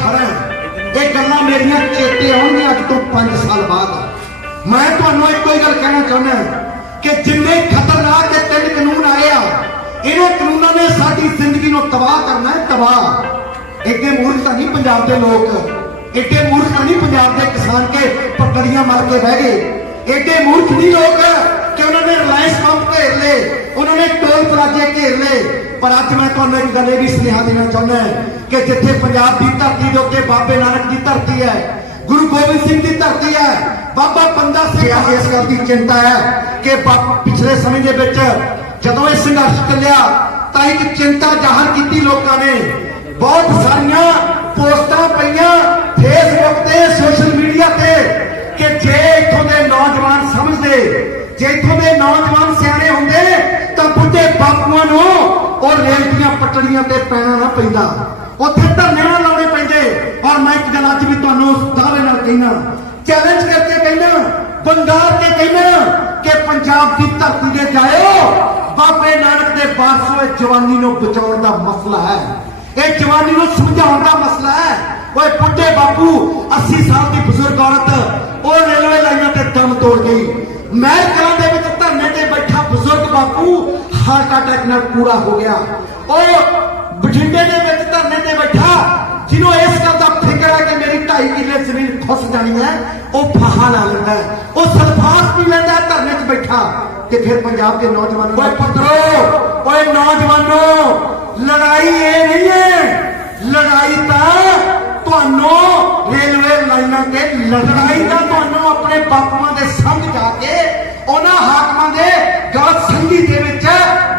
खड़ा ये गल्लां मेरियां चेते आउणगीਆਂ अज तो 5 साल बाद। मैं तुहानूं एक कोई गल कहना चाहुंदा कि जिन्ने खतरनाक 3 कानून आए आ इन्हां कानूनां ने साडी जिंदगी नूं तबाह करना है, तबाह। एडे मूर्ख तां नहीं पंजाब दे लोग, एडे मूर्ख तां नहीं पंजाब दे किसान के पटड़ियां मार के बह गए। एडे मूर्ख नहीं लोग कि उन्होंने रिलायंस पंप घेर ले, उन्होंने टोल प्लाजे घेर ले। पर अज मैं तुहानूं एक गल भी सुनेहा देना चाहुंदा कि जिथे पंजाब की धरती के उत्ते बाबे नानक की धरती है, गुरु गोबिंद सिंह की धरती है, बाबा बंदा सिंह इस गल की चिंता है कि पिछले समय के विच जदों यह संघर्ष चलिया तो एक चिंता जाहिर की लोगों ने। बहुत सारिया पोस्टां पईयां फेसबुक ते सोशल मीडिया ते कि जे इत्थों के नौजवान समझते, जे इत्थों के नौजवान सियाणे होंदे तो बुढ़े बापूआं नूं और रेल दीआं पटड़ियां ते पैणा ना पैंदा, उत्थे धरने ना लाउणे पैंदे। और मैं एक गल अज भी तुहानूं दावे नाल कहना, चैलेंज करके कहना, बंगाल के कहना कि पंजाब की धरती ते जाओ, बाबे नानक दे वारसो इह जवानी नूं बचाउण दा मसला है, यह जवानी नूं समझाउण दा मसला है। वो बुढ़े बापू 80 साल की बुजुर्ग औरत और रेलवे लाइनों ते दम तोड़ गई। महल कलां दे विच धरने ते बैठा बुजुर्ग बापू हार्ट अटैक नाल पूरा हो गया। और बठिंडे दे विच धरने ते बैठा जिन्हों इस गल का फिक्र है कि मेरी 2.5 किले जमीन खुस जानी है, वह फाहा ला लेंदा है, वह सल्फास पी लेंदा है धरने च बैठा। कि फिर पंजाब के नौजवानों को पुत्रो, ओए नौजवानों, लड़ाई ये नहीं है, लड़ाई तुहानूं रेलवे लाइनां ते लड़ाई दा तुहानूं अपने बापूआं दे संग जाके उन्हां हाकमां दे गलत संगी दे विच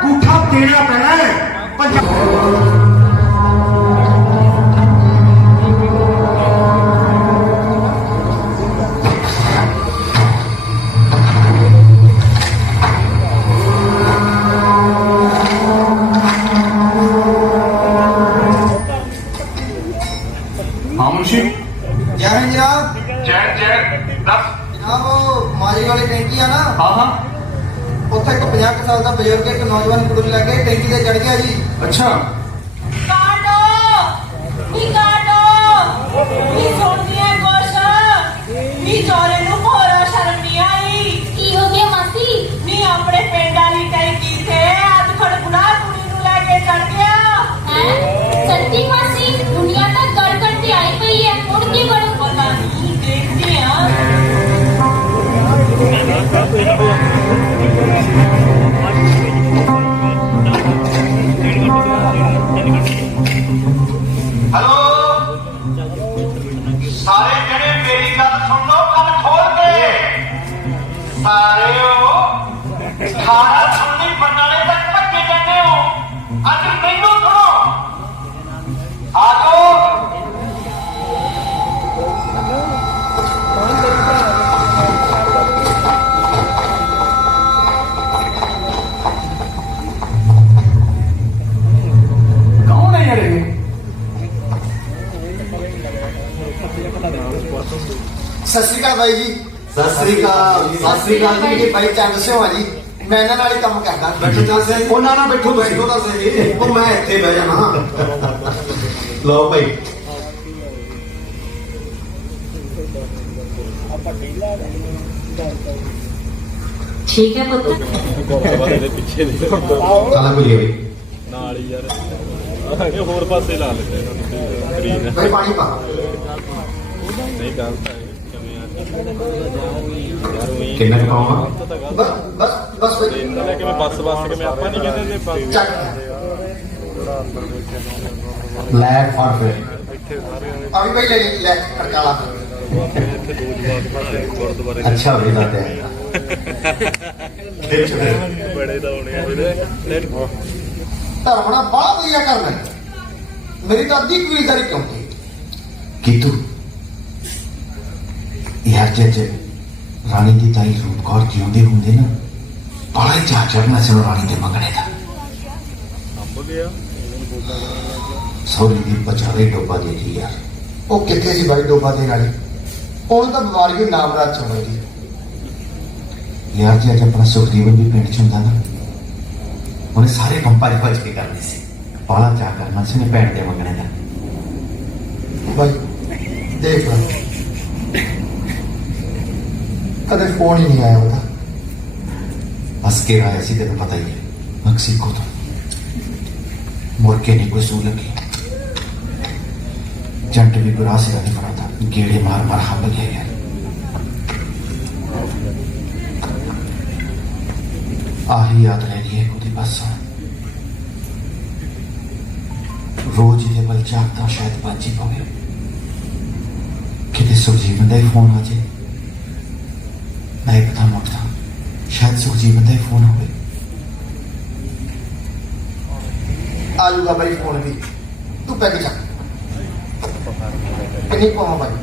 गूठा देना पैना है। पंजाब टैंकी है ना, हाँ उत्थे 50 साल का बजुर्ग एक नौजवान कुड़ी लगे टैंकी से चढ़ गया जी। अच्छा अपने पिंड वाली टैंकी से अज खड़गुड़ा कुड़ी नूं लेके चढ़ गया। सच्ची मासी दुनिया तो गड़ करती आई पई है, मुड़ के बड़ो पता नहीं, देखते हैं। हेलो सारे जने मेरी गल सुन लो कल खोल के, सारे हो 18 सुन्नी बनाने तक भगे जाते हो। अज मैनू सुनो, आ जाओ। कौन है यार ये? सत श्री अकाल भाई जी। सत श्री अकाल। सत श्री अकाल जी। ये भाई चंद सिंह है जी, मैं इन्हां नाल ही काम करदा। बैठो चल से उन्हां नाल बैठो, बैठो तो सही, वो मैं इत्थे बह जाना। लो भाई ठीक है पुत्र। चला बोलिए भाई ਨਾਲ ਹੀ ਯਾਰ ਇਹ ਹੋਰ ਪਾਸੇ ਲਾ ਲੈਂਦੇ ਇਹਨਾਂ भाई पानी पा। ਨਹੀਂ ਗਲਤ ਹੈ ਕਿਵੇਂ ਯਾਰ ਉਹੀ किन्ना पाऊंगा बस बस बस भाई ਇਹਨਾਂ ਨੇ ਕਿਵੇਂ ਬੱਸ ਕਿਵੇਂ ਆਪਾਂ ਨਹੀਂ ਕਹਿੰਦੇ ਜੇ ਬੱਸ चक लैक और फिर ਇੱਥੇ ਸਾਰੇ अभी भाई ले ले खड़काला। ਇੱਥੇ ਦੋ ਜਵਾਕ ਪਾਸੇ ਗੁਰਦੁਆਰੇ अच्छा हो जाते हैं। ਬੜੇ ਦਾ ਹੋਣੇ ਆ ਵੀਰੇ धर्मना बड़ा बढ़िया करना है, मेरी तो अद्धी कबीलदारी क्यों थी। कीतू यार जज रानी की ताई रूप कौर जिਉਂਦੇ ਹੁੰਦੇ ना बड़ा ही चाह चढ़ना से रानी के मंगने का ਅੰਬ ਗਿਆ सौरी की बचावे डोबा दे दी यार। वो कितने सी भाई डोबा दे गाड़ी उन तो बीमारी नाम राज समझती। यार जी अज अपना सुखदेवन भी पिंड च ਹੁੰਦਾ ना उन्हें सारे कंपा भज के करने से बड़ा चाह करना से भैन के मंगने का। भाई देख ला, कदे फोन ही नहीं आया होता। हंस के आया सी, तेन पता ही है मैक्सिको तो मुड़ के नहीं कोई सू लगी। जंट भी बुरा सिरा नहीं पड़ा था, गेड़े मार मार हम गया यार। आही याद रह रही है खुद बस। रोज ये बल जागता शायद बाजी पवे कि सुखजीवन का ही फोन आ जाए। मैं एकदम उठता, शायद सुखजीवन का ही फोन हो। आ जाऊंगा भाई फोन भी, तू पैके चक कितनी पावा भाई।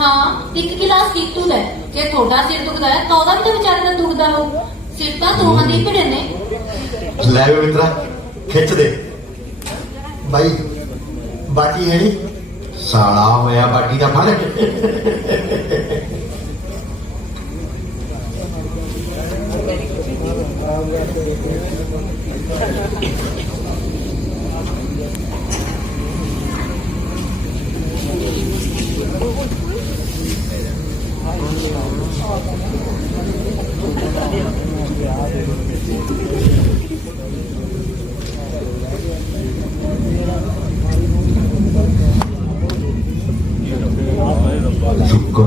हाँ, एक गिलास सीतू है जे थोड़ा सिर दुखदा है तो ਉਹਦਾ ਵੀ ਤਾਂ ਵਿਚਾਰੇ ਦਾ ਦੁਖਦਾ ਹੋ। ਸਿਰ ਤਾਂ ਦੋਹਾਂ ਦੇ ਭਿੜੇ ਨੇ। ਲੈ ਵੇ ਮਿੱਤਰਾ ਖਿੱਚ ਦੇ। भाई बाकी है नहीं ਸਾਲਾ ਹੋਇਆ ਬਾਟੀ ਦਾ ਫੜ। शुक्र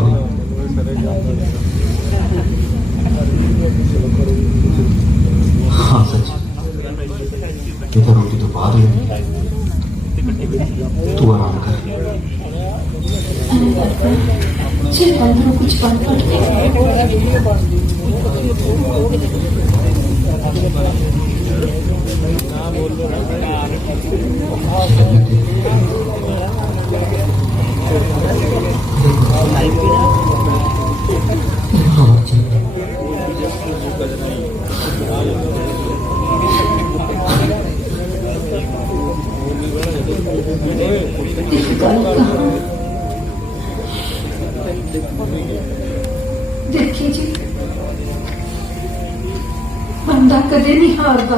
हाँ सच ये तो रोटी तो बाद में तू आराम कर। लगता है सिर्फ अंदरों कुछ पल पड़ते देखिए जी बंदा कदे नहीं हारदा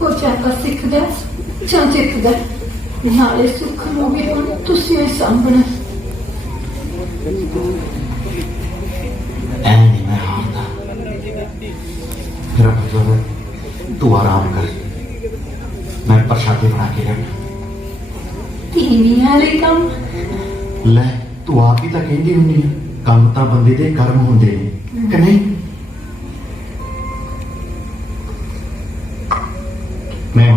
वो चाहता सिखदा ਜਾਂ ਜਿੱਤਦਾ ਨਾਲੇ ਸੁੱਖ ਨੂੰ ਵੀ ਹੁਣ ਤੁਸੀਂ ਹੀ ਸਾਂਭਣਾ ऐ नहीं मैं हारता मेरा मतलब है तू आराम कर मैं प्रसादी बना के रख ਤੀਵੀਂ ਵਾਲੇ ਕੰਮ ਲੈ ਤੂੰ ਆਪ ਹੀ ਤਾਂ ਕਹਿੰਦੀ ਹੁੰਦੀ ਆ ਕੰਮ ਤਾਂ ਬੰਦੇ ਦੇ ਕਰਮ ਹੁੰਦੇ ਨੇ ਕਿ ਨਹੀਂ ਮੈਂ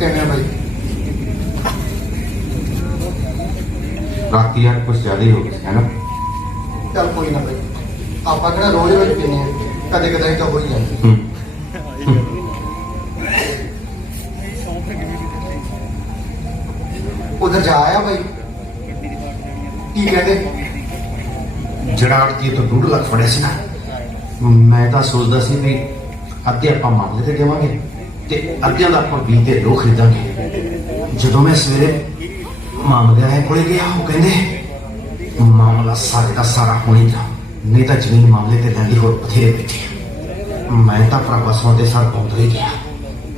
कहना भाई रात यार कुछ ज्यादा ही हो गया है ना चल कोई ना भाई आप कहना रोज रोज पीने कदे कदाई तो हो ही जाए उधर जा आया भाई की कहते ਜੜਾੜ ਦੀ ਤੋਂ 2 ਲੱਖ ਫੜਿਆ ਸੀ ਨਾ ਮੈਂ ਤਾਂ ਸੋਚਦਾ ਸੀ ਵੀ ਅੱਧੇ ਆਪਾਂ ਮਾਮਲੇ ਤੇ ਦੇਵਾਂਗੇ ਤੇ ਅੱਧਿਆਂ ਦਾ ਆਪਾਂ 20 ਤੇ ਲੋ ਖਰੀਦਾਂਗੇ ਜਦੋਂ ਮੈਂ ਸਵੇਰੇ ਮਾਮਲੇ ਵਾਲੇ ਕੋਲੇ ਗਿਆ ਉਹ ਕਹਿੰਦੇ ਮਾਮਲਾ ਸਾਰੇ ਦਾ ਸਾਰਾ ਹੋਣੀ ਦਾ ਨਹੀਂ ਤਾਂ ਜ਼ਮੀਨ ਮਾਮਲੇ ਤੇ ਲੈਂਦੀ ਹੋਰ ਬਥੇਰੇ ਬੈਠੇ ਮੈਂ ਤਾਂ ਪ੍ਰਵਾਸੋਂ ਦੇ ਸਾਰ ਪਹੁੰਚ ਹੀ ਗਿਆ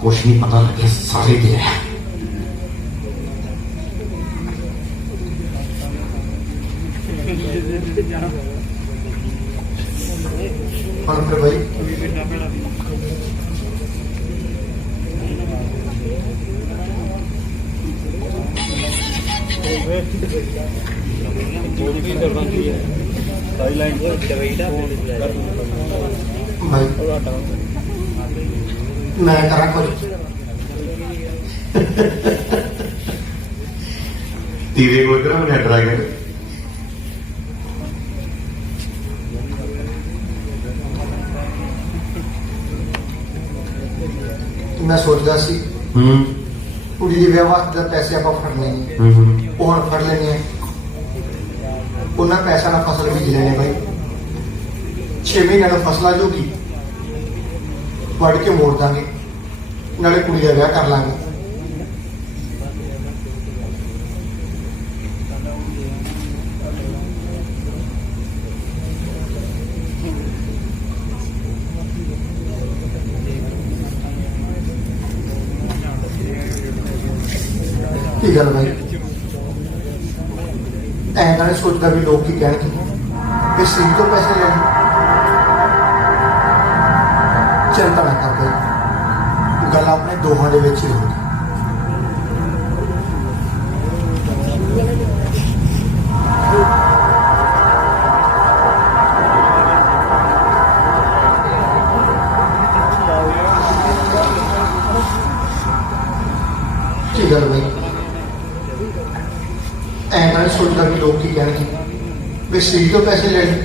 ਕੁਛ ਨਹੀਂ ਪਤਾ ਲੱਗਿਆ ਸਾਰੇ ਦੇ ਰਿਹਾ और फिर भाई भाई मैं करा कुछ तेरे को इतना मैं ड्रैगन मैं सोचता सी कुड़ी के विआह वास्ते पैसे आप फड़ने वो हम फड़ लेने उन्हें पैसा ना फसल बीज लेने भाई 6 महीने का फसला जो की वड़ के मोड़ देंगे नाले कुड़ी का विआह कर लांगे की गल भाई ऐसा नहीं सोचता भी लोग की कहने कि सिंह तो पैसे लेने चिंता ना कर भाई गल अपने दोहां दे विच ही होगी की गल भाई ऐसा नहीं सोचता भी लोग की कहने भी सिंह तो पैसे लेने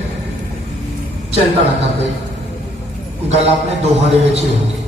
चिंता ना कर भाई गल अपने दोहां दे विच ही होगी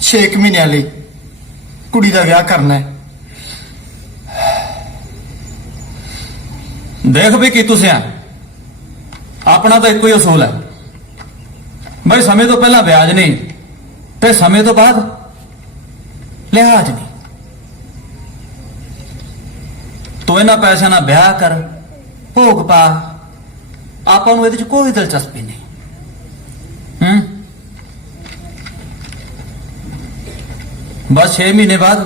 छे महीनों लिए कुड़ी का विआह करना है ਦੇਖ ਵੀ ਕੀ ਤੁਸਿਆ ਆਪਣਾ ਤਾਂ ਇੱਕੋ ਹੀ ਅਸੂਲ ਹੈ ਬਈ ਸਮੇਂ ਤੋਂ ਪਹਿਲਾਂ ਵਿਆਜ ਨਹੀਂ ਤੇ ਸਮੇਂ ਤੋਂ ਬਾਅਦ ਲਿਹਾਜ਼ ਨਹੀਂ। ਤੂੰ ਇਹਨਾਂ ਪੈਸਿਆਂ ਨਾਲ ਵਿਆਹ ਕਰ ਭੋਗ ਪਾ ਆਪਾਂ ਨੂੰ ਇਹਦੇ ਚ ਕੋਈ ਦਿਲਚਸਪੀ ਨਹੀਂ। ਬਸ 6 ਮਹੀਨੇ ਬਾਅਦ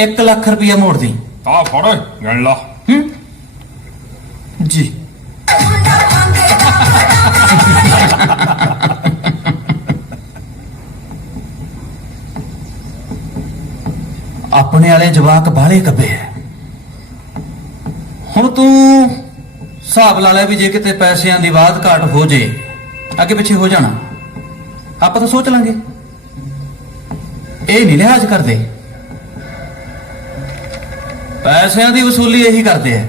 1 ਲੱਖ ਰੁਪਇਆ ਮੋੜ ਦੀ। ਆ ਫੜ ਗਣ ਲਾ। ਜੀ ਆਪਣੇ ਵਾਲੇ ਜਵਾਕ ਬਾਹਲੇ ਕੱਬੇ ਐ। ਹੁਣ ਤੂੰ ਹਿਸਾਬ ਲਾ ਲੈ ਵੀ ਜੇ ਕਿਤੇ ਪੈਸਿਆਂ ਦੀ ਬਾਤ ਘਾਟ ਹੋ ਜੇ ਅੱਗੇ ਪਿੱਛੇ ਹੋ ਜਾਣਾ ਆਪਾਂ ਤਾਂ ਸੋਚ ਲਾਂਗੇ। ਇਹ ਨਹੀਂ ਲਿਹਾਜ਼ ਕਰਦੇ ਪੈਸਿਆਂ ਦੀ ਵਸੂਲੀ ਇਹੀ ਕਰਦੇ ਐ।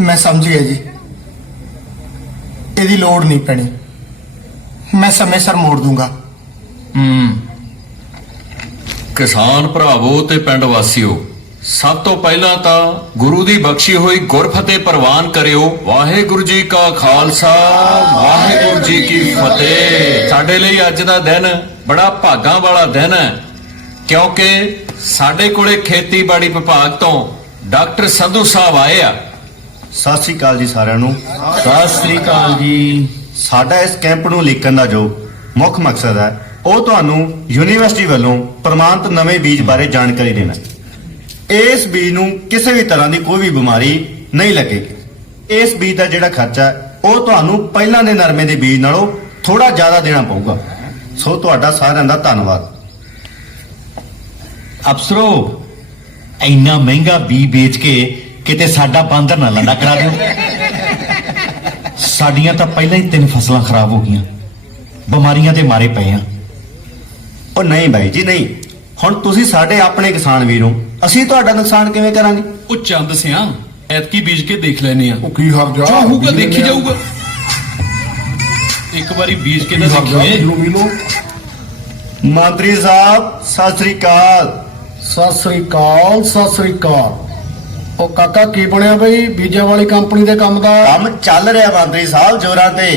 ਮੈਂ ਸਮਝ ਗਿਆ ਜੀ, ਇਹਦੀ ਲੋੜ ਨਹੀਂ ਪੈਣੀ, ਮੈਂ ਸਮੇਂ ਸਿਰ ਮੋੜ ਦੂੰਗਾ। ਕਿਸਾਨ ਭਰਾਵੋ ਤੇ ਪਿੰਡ ਵਾਸੀਓ, ਸਭ ਤੋਂ ਪਹਿਲਾਂ ਤਾਂ ਗੁਰੂ ਦੀ ਬਖਸ਼ੀ ਹੋਈ ਗੁਰਫਤਿਹ ਪ੍ਰਵਾਨ ਕਰਿਓ। ਵਾਹਿਗੁਰੂ ਜੀ ਕਾ ਖਾਲਸਾ ਵਾਹਿਗੁਰੂ ਜੀ ਕੀ ਫਤਿਹ। ਸਾਡੇ ਲਈ ਅੱਜ ਦਾ ਦਿਨ ਬੜਾ ਭਾਗਾਂ ਵਾਲਾ ਦਿਨ ਹੈ ਕਿਉਂਕਿ ਸਾਡੇ ਕੋਲੇ ਖੇਤੀਬਾੜੀ ਵਿਭਾਗ ਤੋਂ ਡਾਕਟਰ ਸੰਧੂ ਸਾਹਿਬ ਆਏ ਆ। ਸਤਿ ਸ੍ਰੀ ਅਕਾਲ ਜੀ ਸਾਰਿਆਂ ਨੂੰ। ਸਤਿ ਸ੍ਰੀ ਅਕਾਲ ਜੀ। ਸਾਡਾ ਇਸ ਕੈਂਪ ਨੂੰ ਲਿਖਣ ਦਾ ਜੋ ਮੁੱਖ ਮਕਸਦ ਹੈ ਉਹ ਤੁਹਾਨੂੰ ਯੂਨੀਵਰਸਿਟੀ ਵੱਲੋਂ ਪ੍ਰਮਾਣਿਤ ਨਵੇਂ ਬੀਜ ਬਾਰੇ ਜਾਣਕਾਰੀ ਦੇਣਾ ਹੈ। ਇਸ ਬੀਜ ਨੂੰ ਕਿਸੇ ਵੀ ਤਰ੍ਹਾਂ ਦੀ ਕੋਈ ਵੀ ਬਿਮਾਰੀ ਨਹੀਂ ਲੱਗੇਗੀ। ਇਸ ਬੀਜ ਦਾ ਜਿਹੜਾ ਖਰਚਾ ਹੈ ਉਹ ਤੁਹਾਨੂੰ ਪਹਿਲਾਂ ਦੇ ਨਰਮੇ ਦੇ ਬੀਜ ਨਾਲੋਂ ਥੋੜਾ ਜ਼ਿਆਦਾ ਦੇਣਾ ਪਊਗਾ। ਸੋ ਤੁਹਾਡਾ ਸਾਰਿਆਂ ਦਾ ਧੰਨਵਾਦ। ਅਫਸਰੋ ਇੰਨਾ ਮਹਿੰਗਾ ਬੀਜ ਵੇਚ ਕੇ ਕਿਤੇ ਸਾਡਾ ਬਾਂਦਰ ਨਾ ਲੰਡਾ ਕਰਾ ਦਿਓ। ਸਾਡੀਆਂ ਤਾਂ ਪਹਿਲਾਂ ਹੀ 3 ਫਸਲਾਂ ਖਰਾਬ ਹੋ ਗਈਆਂ, ਬਿਮਾਰੀਆਂ ਤੇ ਮਾਰੇ ਪਏ ਆ। ਉਹ ਨਹੀਂ ਬਾਈ ਜੀ ਨਹੀਂ, ਹੁਣ ਤੁਸੀਂ ਸਾਡੇ ਆਪਣੇ ਕਿਸਾਨ ਵੀਰ ਹੋ, ਅਸੀਂ ਤੁਹਾਡਾ ਨੁਕਸਾਨ ਕਿਵੇਂ ਕਰਾਂਗੇ? ਉਹ ਚੰਦ ਸਿਆਂ ਐਤਕੀ ਬੀਜ ਕੇ ਦੇਖ ਲੈਨੇ ਆ। ਉਹ ਕੀ ਹਰਜਾ ਜੋ ਹੋਊਗਾ ਦੇਖੀ ਜਾਊਗਾ। ਇੱਕ ਵਾਰੀ ਬੀਜ ਕੇ ਤਾਂ ਦੇਖੀਏ। ਮੰਤਰੀ ਸਾਹਿਬ ਸਤਿ ਸ੍ਰੀ ਅਕਾਲ। ਸਤਿ ਸ੍ਰੀ ਅਕਾਲ, ਸਤਿ ਸ੍ਰੀ ਅਕਾਲ। ਉਹ ਕਾਕਾ ਕੀ ਬਣਿਆ ਬਈ ਬੀਜਾਂ ਵਾਲੀ ਕੰਪਨੀ ਦੇ ਕੰਮ ਦਾ? ਕੰਮ ਚੱਲ ਰਿਹਾ ਮੰਤਰੀ ਸਾਹਿਬ ਜੋਰਾਂ ਤੇ।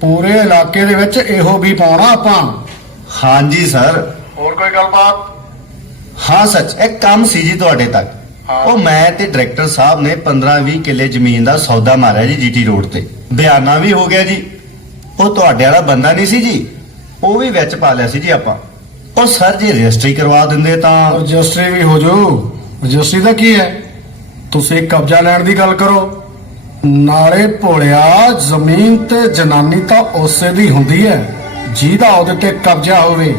ਪੂਰੇ ਇਲਾਕੇ ਦੇ ਵਿੱਚ ਇਹੋ ਵੀ ਪਾਉਣਾ ਆਪਾਂ। ਹਾਂਜੀ ਸਰ। ਹੋਰ ਕੋਈ ਗੱਲਬਾਤ? ਹਾਂ ਸੱਚ, ਇੱਕ ਕੰਮ ਸੀ ਜੀ ਤੁਹਾਡੇ ਤੱਕ। ਉਹ ਮੈਂ ਤੇ ਡਾਇਰੈਕਟਰ ਸਾਹਿਬ ਨੇ 15-20 ਕਿੱਲੇ ਜ਼ਮੀਨ ਦਾ ਸੌਦਾ ਮਾਰਿਆ ਜੀ ਜੀਟੀ ਰੋਡ ਤੇ। ਬਿਆਨਾ ਵੀ ਹੋ ਗਿਆ ਜੀ। ਉਹ ਤੁਹਾਡੇ ਵਾਲਾ ਬੰਦਾ ਨਹੀਂ ਸੀ ਜੀ, ਉਹ ਵੀ ਵਿੱਚ ਪਾ ਲਿਆ ਸੀ ਜੀ ਆਪਾਂ। ਉਹ ਸਰ ਜੀ ਰਜਿਸਟਰੀ ਕਰਵਾ ਦਿੰਦੇ ਤਾਂ। ਰਜਿਸਟਰੀ ਵੀ ਹੋ ਜਾਊ। ਰਜਿਸਟਰੀ ਦਾ ਕੀ ਹੈ? ਤੁਸੀਂ ਕਬਜ਼ਾ ਲੈਣ ਦੀ ਗੱਲ ਕਰੋ। ਨਾਲੇ ਭੋਲਿਆ ਜ਼ਮੀਨ ਤੇ ਜਨਾਨੀ ਤਾਂ ਉਸੇ ਦੀ ਹੁੰਦੀ ਹੈ ਜਿਹਦਾ ਉਹਦੇ ਤੇ ਕਬਜ਼ਾ ਹੋਵੇ।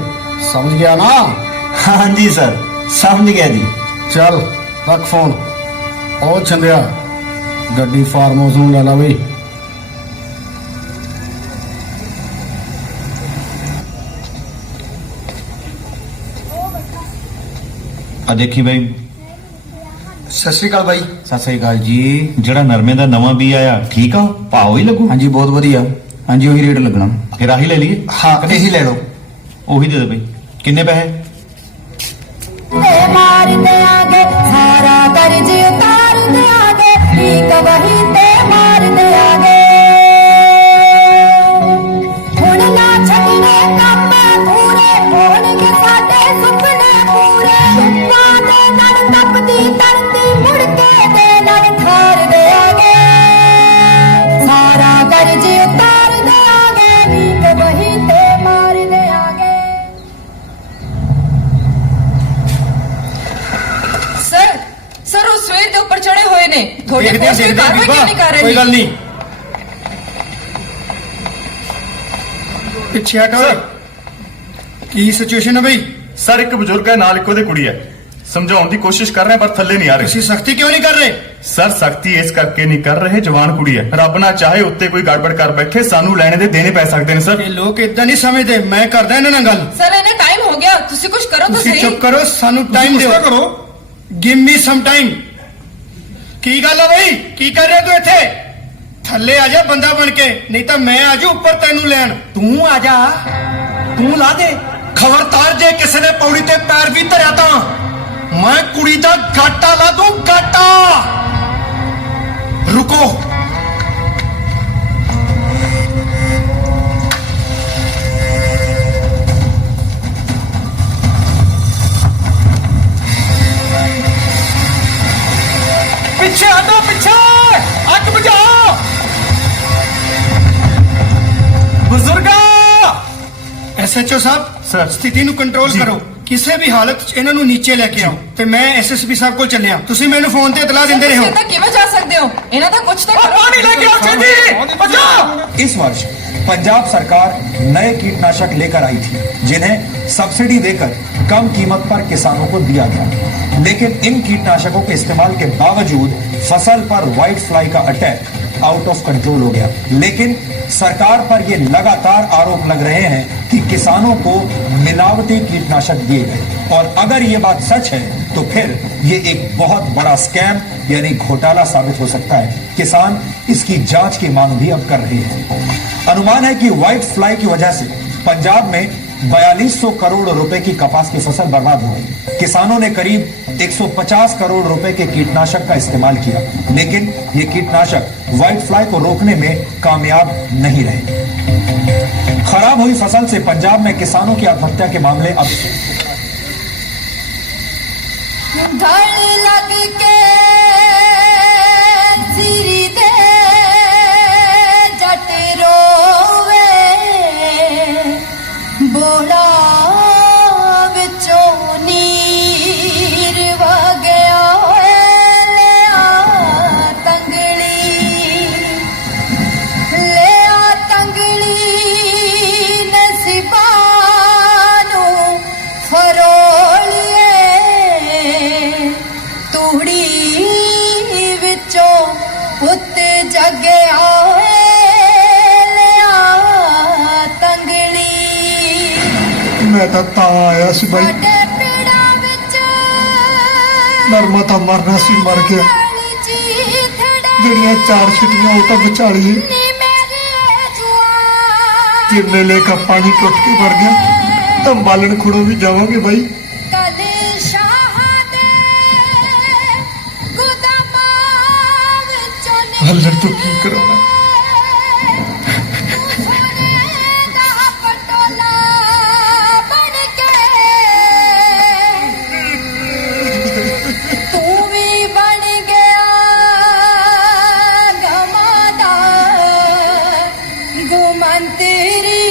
ਸਮਝ ਗਿਆ ਨਾ? ਹਾਂਜੀ ਸਰ ਸਮਝ ਗਿਆ ਜੀ। ਚੱਲ ਰੱਖ ਫੋਨ। ਉਹ ਛੰਦਿਆ ਗੱਡੀ ਫਾਰਮ ਹਾਊਸ ਨੂੰ ਲੈ ਲਾ ਬਈ। ਆ ਦੇਖੀ ਬਾਈ। ਸਤਿ ਸ਼੍ਰੀ ਅਕਾਲ ਬਾਈ। ਸਤਿ ਸ੍ਰੀ ਅਕਾਲ ਜੀ। ਜਿਹੜਾ ਨਰਮੇ ਦਾ ਨਵਾਂ ਬੀਜ ਆਇਆ ਠੀਕ ਆ, ਭਾਅ ਹੀ ਲੱਗੂ? ਹਾਂਜੀ ਬਹੁਤ ਵਧੀਆ। ਹਾਂਜੀ ਉਹੀ ਰੇਟ ਲੱਗਣਾ। ਫਿਰ ਆਹੀ ਲੈ ਲਈਏ। ਹਾਂ ਇਹੀ ਲੈ ਲਓ। ਉਹੀ ਦੇ ਦੇ ਬਈ। ਕਿੰਨੇ ਪੈਸੇ? ਮਾਰ ਦਿਆਂਗੇ ਸਾਰਾ ਕਰਜ਼ ਉਤਾਰ ਦਿਆਂਗੇ, ਠੀਕ ਵਹੀ ਤੇ ਮਾਰ ਦਿਆਂਗੇ। ਹੁਣ ਨਾ ਛੱਡਣੇ ਕੰਮ ਪੂਰੇ, ਹੋਣਗੇ ਸਾਡੇ ਸੁਪਨੇ ਪੂਰੇ। ਸੁਪਨਾ ਦੇ ਨਾਲ ਤਪਦੀ ਧਰਤੀ, ਮੁੜ ਕੇ ਦੇ ਨਾਲ ਠਾਰ ਦਿਆਂਗੇ। ਸਾਰਾ ਕਰਜ਼ ਉਤਾਰ ਦਿਆਂਗੇ, ਠੀਕ ਵਹੀ ਤੇ ਮਾਰ ਦਿਆਂਗੇ। ਸਰ ਉਹ ਸਵੇਰ ਦੇ ਉੱਪਰ ਚੜੇ ਹੋਏ ਨੇ, ਤੁਹਾਡੇ ਦੇਖਦੇ ਕੋਲ ਕੋਈ ਕਾਰਵਾਈ ਕਿਉਂ ਨਹੀਂ ਕਰ ਰਹੇ? ਕੋਈ ਗੱਲ ਨਹੀਂ, ਪਿੱਛੇ ਹਟੋ। ਕੀ ਸਿਚੁਏਸ਼ਨ ਹੈ ਬਈ? ਸਰ ਇੱਕ ਬਜ਼ੁਰਗ ਹੈ ਨਾਲ ਇੱਕ ਉਹਦੀ ਕੁੜੀ ਹੈ, ਸਮਝਾਉਣ ਦੀ ਕੋਸ਼ਿਸ਼ ਕਰ ਰਹੇ ਪਰ ਥੱਲੇ ਨਹੀਂ ਆ ਰਹੇ। ਤੁਸੀਂ ਸਖਤੀ ਕਿਉਂ ਨਹੀਂ ਕਰ ਰਹੇ? ਸਰ ਸਖਤੀ ਇਸ ਕਰਕੇ ਨਹੀਂ ਕਰ ਰਹੇ, ਜਵਾਨ ਕੁੜੀ ਹੈ, ਰੱਬ ਨਾ ਚਾਹੇ ਉੱਤੇ ਕੋਈ ਗੜਬੜ ਕਰ ਬੈਠੇ, ਸਾਨੂੰ ਲੈਣੇ ਦੇ ਦੇਣੇ ਪੈ ਸਕਦੇ ਨੇ ਸਰ। ਇਹ ਲੋਕ ਇਦਾਂ ਨਹੀਂ ਸਮਝਦੇ। ਮੈਂ ਕਰਦਾ ਇਹਨਾਂ ਨਾਲ ਗੱਲ। ਸਰ ਇਹਨੇ ਟਾਈਮ ਹੋ ਗਿਆ, ਤੁਸੀਂ ਕੁਝ ਕਰੋ ਤਾਂ ਤੁਸੀਂ ਸਹੀ। ਚੁੱਪ ਕਰੋ, ਸਾਨੂੰ ਟਾਈਮ ਦਿਓ। Give me some time. ਕੀ ਗੱਲ ਹੈ ਬਈ? ਕੀ ਕਰ ਰਿਹਾ ਤੂੰ ਇੱਥੇ? ਥੱਲੇ ਆ ਜਾ ਬੰਦਾ ਬਣ ਕੇ, ਨਹੀਂ ਤਾਂ ਮੈਂ ਆਜੂ ਉੱਪਰ ਤੈਨੂੰ ਲੈਣ। ਤੂੰ ਆ ਜਾ, ਤੂੰ ਲਾ ਦੇ। ਖਬਰਦਾਰ ਜੇ ਕਿਸੇ ਨੇ ਪੌੜੀ ਤੇ ਪੈਰ ਵੀ ਧਰਿਆ ਤਾਂ मैं कुड़ी दा गाटा ला दूं, गाटा। रुको, पीछे हटो, पीछे आग बुझाओ। बुजुर्गा एसएचओ साहब सर, स्थिति ਨੂੰ ਕੰਟਰੋਲ ਕਰੋ। ਕਿਸੇ ਵੀ ਹਾਲਤ 'ਚ ਇਹਨਾਂ ਨੂੰ ਨੀਚੇ ਲੈ ਕੇ ਆਓ ਤੇ ਮੈਂ ਐਸਐਸਪੀ ਸਾਹਿਬ ਕੋਲ ਚੱਲਿਆ। ਤੁਸੀਂ ਮੈਨੂੰ ਫੋਨ ਤੇ ਇਤਲਾਹ ਦਿੰਦੇ ਰਹੋ। ਤਾਂ ਕਿਵੇਂ ਜਾ ਸਕਦੇ ਹੋ? ਇਹਨਾਂ ਦਾ ਕੁਝ ਤਾਂ ਕਰੋ। पानी लेके आओ छेदी, बचाओ। इस वर्ष पंजाब सरकार नए कीटनाशक लेकर आई थी जिन्हें सब्सिडी देकर कम कीमत पर किसानों को दिया गया, लेकिन इन कीटनाशकों के इस्तेमाल के बावजूद फसल पर व्हाइट फ्लाई का अटैक आउट ऑफ कंट्रोल हो गया। लेकिन सरकार पर ये लगातार आरोप लग रहे हैं कि किसानों को मिलावटी कीटनाशक दिए गए, और अगर ये बात सच है तो फिर ये एक बहुत बड़ा स्कैम यानी घोटाला साबित हो सकता है। किसान इसकी जांच की मांग भी अब कर रहे हैं। अनुमान है कि व्हाइट फ्लाई की वजह से पंजाब में 4200 करोड़ रुपए की कपास की फसल बर्बाद हो गई। किसानों ने करीब 150 करोड़ रुपए के कीटनाशक का इस्तेमाल किया, लेकिन ये कीटनाशक व्हाइट फ्लाई को रोकने में कामयाब नहीं रहे। खराब हुई फसल से पंजाब में किसानों की आत्महत्या के मामले अब गल लग के सिरी दे जट रोवे बोला विचों नीर वगया लिया तंगली नसीबानू फरोलिए तूड़ी विचों पुत जगया लिया तंगली मैं ਤਾਂ ਆਇਆ ਸੀ ਬਾਈ। ਸਾਡੇ ਪੀੜਾ ਵਿੱਚ ਨਰਮਾ ਤਾਂ ਮਰਨਾ ਸੀ, ਮਰ ਗਿਆ। ਜਿਹੜੀਆਂ 4 ਛਿੱਟੀਆਂ ਉਹ ਤਾਂ ਵਿਚਾਲੀ ਨੀ ਮੇਰੇ ਜੁਆਨ ਜਿੰਨੇ ਲੈ ਕੇ ਪਾਣੀ ਟੁੱਟ ਕੇ ਮਰ ਗਿਆ ਤਾਂ ਬਾਲਣ ਖੁੜੋ ਵੀ ਜਾਵਾਂਗੇ ਬਾਈ। ਕਲ ਸ਼ਾਹ ਦੇ ਗੁਦਾਮਾਂ ਵਿੱਚੋਂ ਹੱਲਰ ਤੋਂ ਕੀ ਕਰਾਉਣਾ। ਦਾ ਪਟੋਲਾ ਬਣ ਕੇ ਤੂੰ ਵੀ ਬਣ ਗਿਆ ਗਮਾਂ ਦਾ ਗੁਮੰਤਰੀ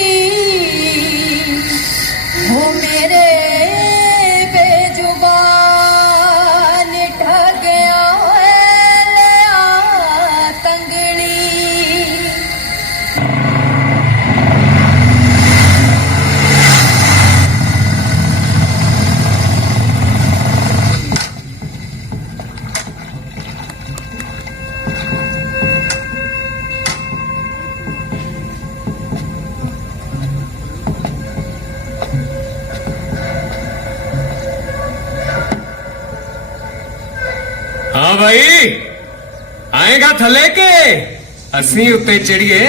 ਹੋ ਮੇਰੇ ਬੇਜ਼ੁਬਾਨ ਠੱਗਿਆ ਲਿਆ ਤੰਗਲੀ हाँ भाई, आएगा थले के असी उत्ते चढ़िए।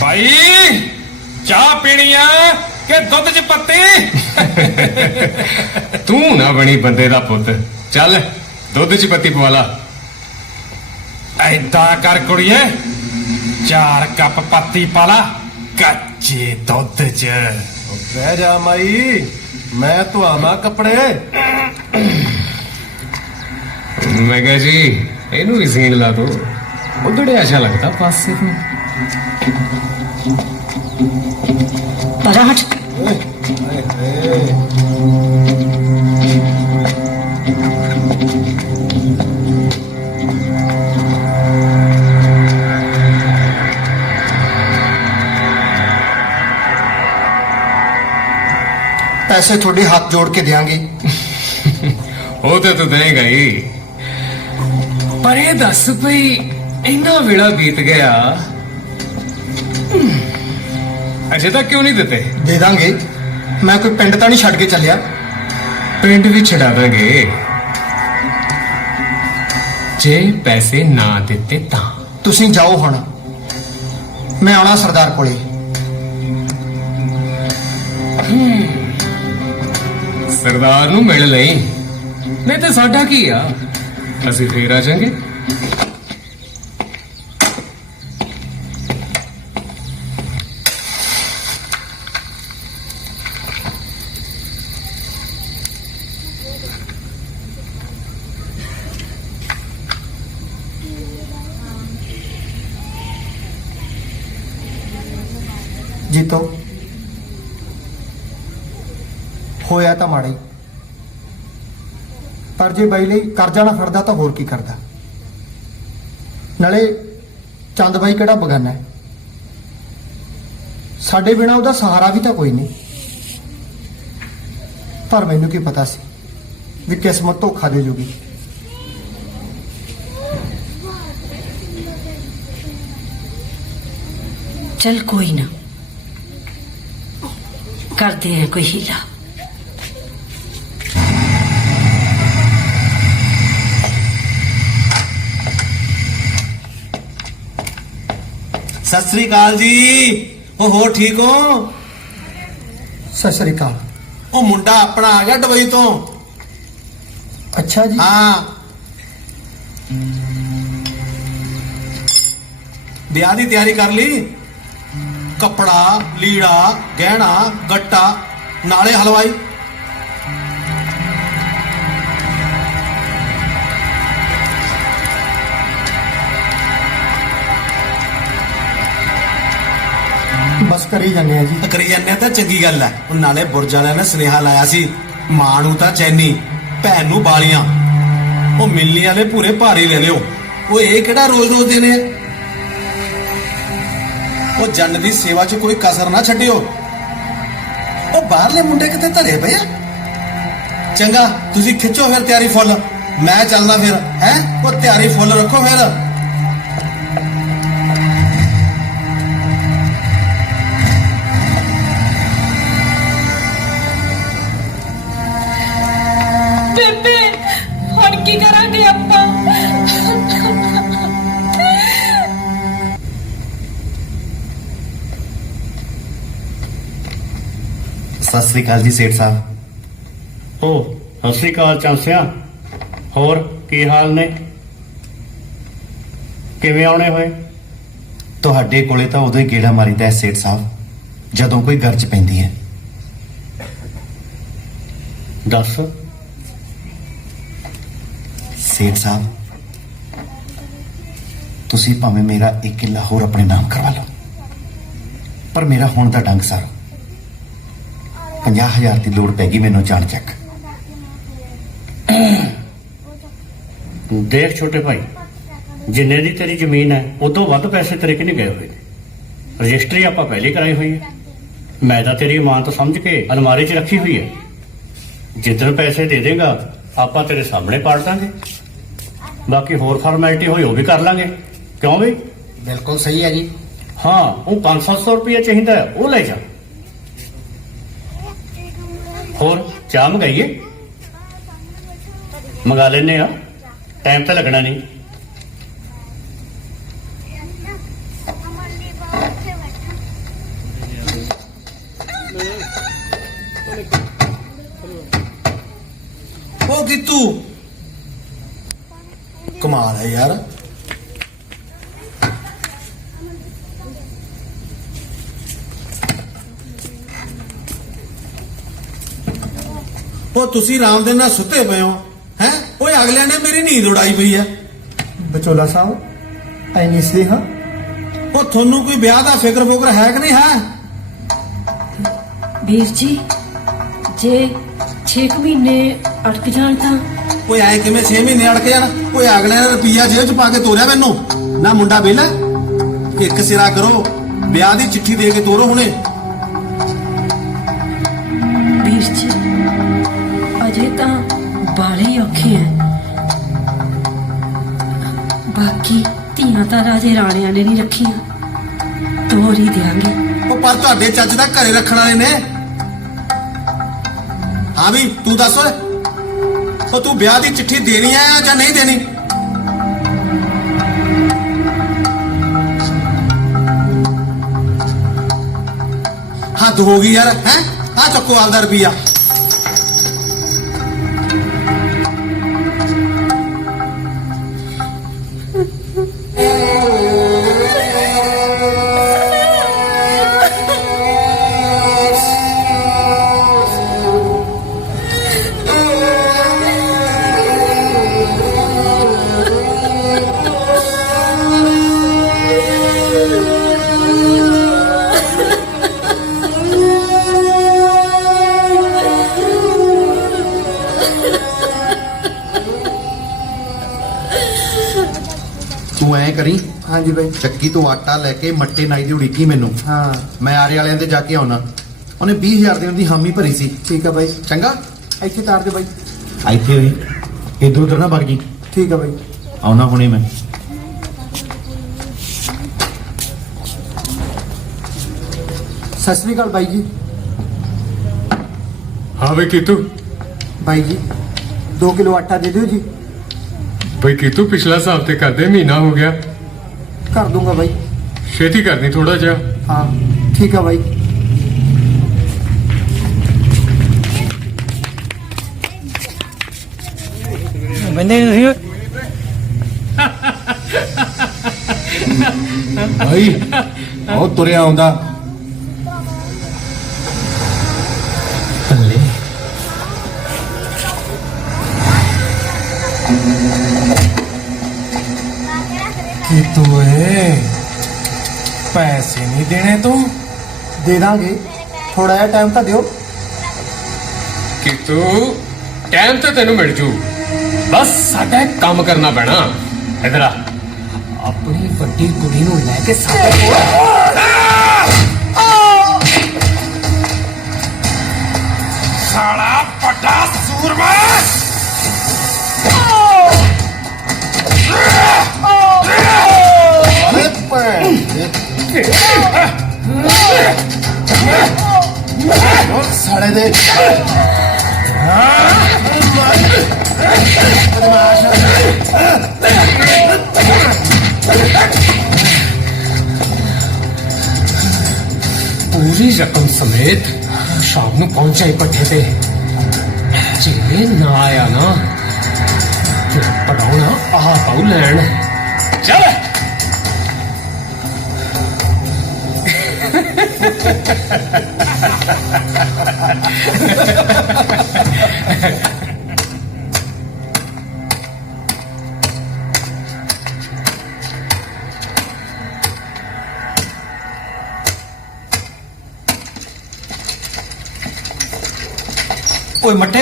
भाई चाह पीनी है कि दुध च पत्ती? तू ना बनी बंदे दा पुत, चल दुध च पत्ती पवाला। ऐदा कर कुड़िए, 4 कप पत्ती पाला कच्चे दुध च। ਬਹਿ ਜਾ ਮਾਈ, ਮੈਂ ਧਵਾਵਾਂ ਕੱਪੜੇ। मैं कहा जी इनू भी सीन ला दो, उधड़े अच्छा लगता पास से तो। परा हट। ਪੈਸੇ ਤੁਹਾਡੇ ਹੱਥ ਜੋੜ ਕੇ ਦੇਾਂਗੇ। वो तो तू देगा ही, पर ये दस भाई इन्ना वेला बीत गया अजे तक क्यों नहीं देते? ਦੇ ਦਾਂਗੇ, ਮੈਂ ਕੋਈ ਪਿੰਡ ਤਾਂ ਨਹੀਂ ਛੱਡ ਕੇ ਚੱਲਿਆ। पिंड भी छड़ा देंगे, ਜੇ ਪੈਸੇ ਨਾ ਦਿੱਤੇ ਤਾਂ ਤੁਸੀਂ ਜਾਓ ਹੁਣ, ਮੈਂ ਆਉਣਾ ਸਰਦਾਰ ਕੋਲੇ। ਸਰਦਾਰ ਨੂੰ ਮਿਲ ਲਈ, ਨਹੀਂ ਤੇ ਸਾਡਾ ਕੀ ਆ, ਅਸੀਂ ਫੇਰ ਆ ਜਾਾਂਗੇ। ਜੀਤੋ, ਹੋਇਆ ਤਾਂ ਮਾੜਾ ਹੀ, ਪਰ ਜੇ ਬਾਈ ਲਈ ਕਰਜ਼ਾ ਨਾ ਫੜਦਾ ਤਾਂ ਹੋਰ ਕੀ ਕਰਦਾ। ਨਾਲੇ ਚੰਦ ਬਾਈ ਕਿਹੜਾ ਬਗਾਨਾ ਹੈ, ਸਾਡੇ ਬਿਨਾ ਉਹਦਾ ਸਹਾਰਾ ਵੀ ਤਾਂ ਕੋਈ ਨਹੀਂ। ਪਰ ਮੈਨੂੰ ਕੀ ਪਤਾ ਸੀ ਵੀ ਕਿਸਮਤ ਧੋਖਾ ਦੇ ਜੂਗੀ। चल कोई ना, करते हैं कोई हीला। ਸਤਿ ਸ੍ਰੀ ਅਕਾਲ ਜੀ। ਉਹ ਹੋਰ ਠੀਕ ਹੋ? ਸਤਿ ਸ੍ਰੀ ਅਕਾਲ। ਉਹ ਮੁੰਡਾ ਆਪਣਾ ਆ ਗਿਆ ਦੁਬਈ ਤੋਂ। ਅੱਛਾ ਜੀ। ਹਾਂ, ਵਿਆਹ ਦੀ ਤਿਆਰੀ ਕਰ ਲਈ? ਕੱਪੜਾ ਲੀੜਾ ਗਹਿਣਾ ਗੱਟਾ ਨਾਲੇ ਹਲਵਾਈ। ਬਸ ਕਰੀ ਜਾਂਦੇ ਆ ਜੀ। ਕਰੀ ਜਾਂਦੇ ਤਾਂ ਚੰਗੀ ਗੱਲ ਹੈ। ਉਹ ਨਾਲੇ ਬੁਰਜ ਵਾਲਿਆਂ ਨੇ ਸੁਨੇਹਾ ਲਾਇਆ ਸੀ, ਮਾਂ ਨੂੰ ਤਾਂ ਚੈਨੀ, ਭੈਣ ਨੂੰ ਬਾਲੀਆਂ। ਉਹ ਮਿਲਣੀ ਵਾਲੇ ਪੂਰੇ ਭਾਰੀ ਲੈ ਲਿਓ। ਉਹ ਇਹ ਕਿਹੜਾ ਰੋਜ਼ ਰੋਜ਼ ਦੇਣੇ ਆ। ਉਹ ਜੰਨ ਦੀ ਸੇਵਾ 'ਚ ਕੋਈ ਕਸਰ ਨਾ ਛੱਡਿਓ। ਉਹ ਬਾਹਰਲੇ ਮੁੰਡੇ ਕਿਤੇ ਧਰੇ ਪਏ ਆ। ਚੰਗਾ, ਤੁਸੀਂ ਖਿੱਚੋ ਫਿਰ ਤਿਆਰੀ ਫੁੱਲ, ਮੈਂ ਚੱਲਦਾ ਫਿਰ। ਹੈ ਉਹ ਤਿਆਰੀ ਫੁੱਲ ਰੱਖੋ ਫਿਰ। ਬੇਬੇ ਹੁਣ ਕੀ ਕਰਾਂਗੇ ਆਪਾਂ? ਸਤਿ ਸ੍ਰੀ ਅਕਾਲ ਜੀ ਸੇਠ ਸਾਹਿਬ। ਓ ਸਤਿ ਸ੍ਰੀ ਅਕਾਲ ਚਾਂਸਿਆ, ਹੋਰ ਕੀ ਹਾਲ ਨੇ? ਕਿਵੇਂ ਆਉਣੇ ਹੋਏ? ਤੁਹਾਡੇ ਕੋਲੇ ਤਾਂ ਉਦੋਂ ਹੀ ਗੇੜਾ ਮਾਰੀਦਾ ਹੈ ਸੇਠ ਸਾਹਿਬ, ਜਦੋਂ ਕੋਈ ਗਰਜ ਪੈਂਦੀ ਹੈ। ਦੱਸ। ਸੇਠ ਸਾਹਿਬ, ਤੁਸੀਂ ਭਾਵੇਂ ਮੇਰਾ 1 ਕਿੱਲਾ ਹੋਰ ਆਪਣੇ ਨਾਮ ਕਰਵਾ ਲਓ, ਪਰ ਮੇਰਾ ਹੁਣ ਦਾ ਡੰਗ ਸਰ 50,000 ਦੀ ਲੋੜ ਪੈ ਗਈ ਮੈਨੂੰ ਜਾਣ ਚੱਕ। ਦੇਖ ਛੋਟੇ ਭਾਈ, ਜਿੰਨੇ ਦੀ ਤੇਰੀ ਜ਼ਮੀਨ ਹੈ ਉਦੋਂ ਵੱਧ ਪੈਸੇ ਤੇਰੇ ਕਿ ਨਹੀਂ ਗਏ ਹੋਏ ਨੇ। ਰਜਿਸਟਰੀ ਆਪਾਂ ਪਹਿਲੇ ਕਰਾਈ ਹੋਈ ਹੈ। ਮੈਂ ਤਾਂ ਤੇਰੀ ਇਮਾਨਤ ਸਮਝ ਕੇ ਅਲਮਾਰੀ 'ਚ ਰੱਖੀ ਹੋਈ ਹੈ। ਜਿੱਦਣ ਪੈਸੇ ਦੇ ਦੇਗਾ ਆਪਾਂ ਤੇਰੇ ਸਾਹਮਣੇ ਪਾੜ ਦਾਂਗੇ। ਬਾਕੀ ਹੋਰ ਫਾਰਮੈਲਿਟੀ ਹੋਈ ਉਹ ਵੀ ਕਰ ਲਾਂਗੇ। ਕਿਉਂ ਬਈ? ਬਿਲਕੁਲ ਸਹੀ ਹੈ ਜੀ। ਹਾਂ, ਉਹ 500 ਰੁਪਏ ਚਾਹੀਦਾ ਹੈ, ਉਹ ਲੈ ਜਾ। ਹੋਰ ਚਾਹ ਮੰਗਾਈਏ? ਮੰਗਾ ਲੈਨੇ ਆ, ਟਾਈਮ ਤਾਂ ਲੱਗਣਾ ਨਹੀਂ। ਉਹ ਕਿਤੂ ਕਮਾਲ ਹੈ ਯਾਰ। ਉਹ ਤੁਸੀਂ ਆਰਾਮ ਦੇ ਨਾਲ ਸੁੱਤੇ ਪਏ ਹੋ ਹੈ? ਓਏ ਅਗਲਿਆਂ ਨੇ ਮੇਰੀ ਨੀਂਦ ਉਡਾਈ ਪਈ ਹੈ। ਵਿਚੋਲਾ ਸਾਹਿਬ, ਐਨੀ ਸੇਹਾ। ਉਹ ਤੁਹਾਨੂੰ ਕੋਈ ਵਿਆਹ ਦਾ ਫਿਕਰ ਫੁਕਰ ਹੈ ਕਿ ਨਹੀਂ ਹੈ? ਵੀਰ ਜੀ, ਜੇ 6 ਮਹੀਨੇ ਅਟਕ ਜਾਣ ਤਾਂ? ਓਏ ਐ ਕਿਵੇਂ 6 ਮਹੀਨੇ ਅੜ ਕੇ ਜਾਣ? ਓਏ ਅਗਲਿਆਂ ਨੇ ਰੁਪਈਆ ਜੇਬ 'ਚ ਪਾ ਕੇ ਤੋਰਿਆ ਮੈਨੂੰ ਨਾ। ਮੁੰਡਾ ਵਿਹਲਾ, ਇੱਕ ਸਿਰਾ ਕਰੋ, ਵਿਆਹ ਦੀ ਚਿੱਠੀ ਦੇ ਕੇ ਤੋਰੋ ਹੁਣੇ। ਵੀਰ ਜੀ, ਅਜੇ ਤਾਂ ਬਾਲੇ ਔਖੇ ਐ। ਬਾਕੀ ਧੀਆਂ ਤਾਂ ਰਾਜੇ ਰਾਣਿਆਂ ਨੇ ਨਹੀਂ ਰੱਖੀਆਂ, ਤੋਰ ਹੀ ਦਿਆਂਗੇ। ਉਹ ਪਰ ਤੁਹਾਡੇ ਚੱਜ ਦਾ ਘਰੇ ਰੱਖਣ ਵਾਲੇ ਨੇ। ਹਾਂ ਵੀ ਤੂੰ ਦੱਸ ਓਏ, ਉਹ ਤੂੰ ਵਿਆਹ ਦੀ ਚਿੱਠੀ ਦੇਣੀ ਆ ਜਾਂ ਨਹੀਂ ਦੇਣੀ? हद होगी यार हैं आ चक्को आलदा रुपया तू ऐ करी हाँ जी भाई ਚੱਕੀ ਤੋਂ ਆਟਾ ਲੈ ਕੇ ਮੱਟੇ ਨਾਈ ਦੀ ਉਡੀਕੀ ਮੈਨੂੰ हाँ ਮੈਂ ਆਰੇ ਵਾਲਿਆਂ ਤੇ ਜਾ ਕੇ ਆਉਣਾ ਉਹਨੇ 20000 ਦੇਣ ਦੀ ਹਾਮੀ ਭਰੀ ਸੀ ठीक है भाई ਚੰਗਾ ਇੱਥੇ ਤਾਰ ਦੇ ਭਾਈ ਇੱਥੇ ਹੋਈ ਇਧਰ ਉਧਰ ਨਾ ਵਗ ਜੀ ठीक है भाई ਆਉਣਾ ਹੁਣੇ ਮੈਂ सत श्री अकाल भाई जी हाँ भाई कीतू भाई जी 2 किलो आटा दे दो जी भाई कीतू पिछला साल ते करदे महीना हो गया कर दूंगा भाई छेती करनी थोड़ा जा हाँ ठीक है भाई ਭਾਈ ਬਹੁਤ ਤੁਰਿਆ ਆਉਂਦਾ कीतू पैसे नहीं देने तू दे दांगे थोड़ा जिहा टाइम तो दियो कीतू टाइम तो तेनू मिल जू बस साडा एक काम करना पैना इधर आ अपनी वड्डी कुड़ी नू लेके साडे साला बड़ा सूरमा ਸਾਲੇ ਦੇ पूरी रकम समेत शाम ਨੂੰ ਪਹੁੰਚਾ ਹੀ ਪੱਠੇ ਤੇ ਜੇ ਨਾ ਆਇਆ ਨਾ ਤੇ ਪੜਾਉਣਾ ਆਹ ਪਾਉ ਲੈਣ ਚੱਲ ਓਏ ਮੱਟੇ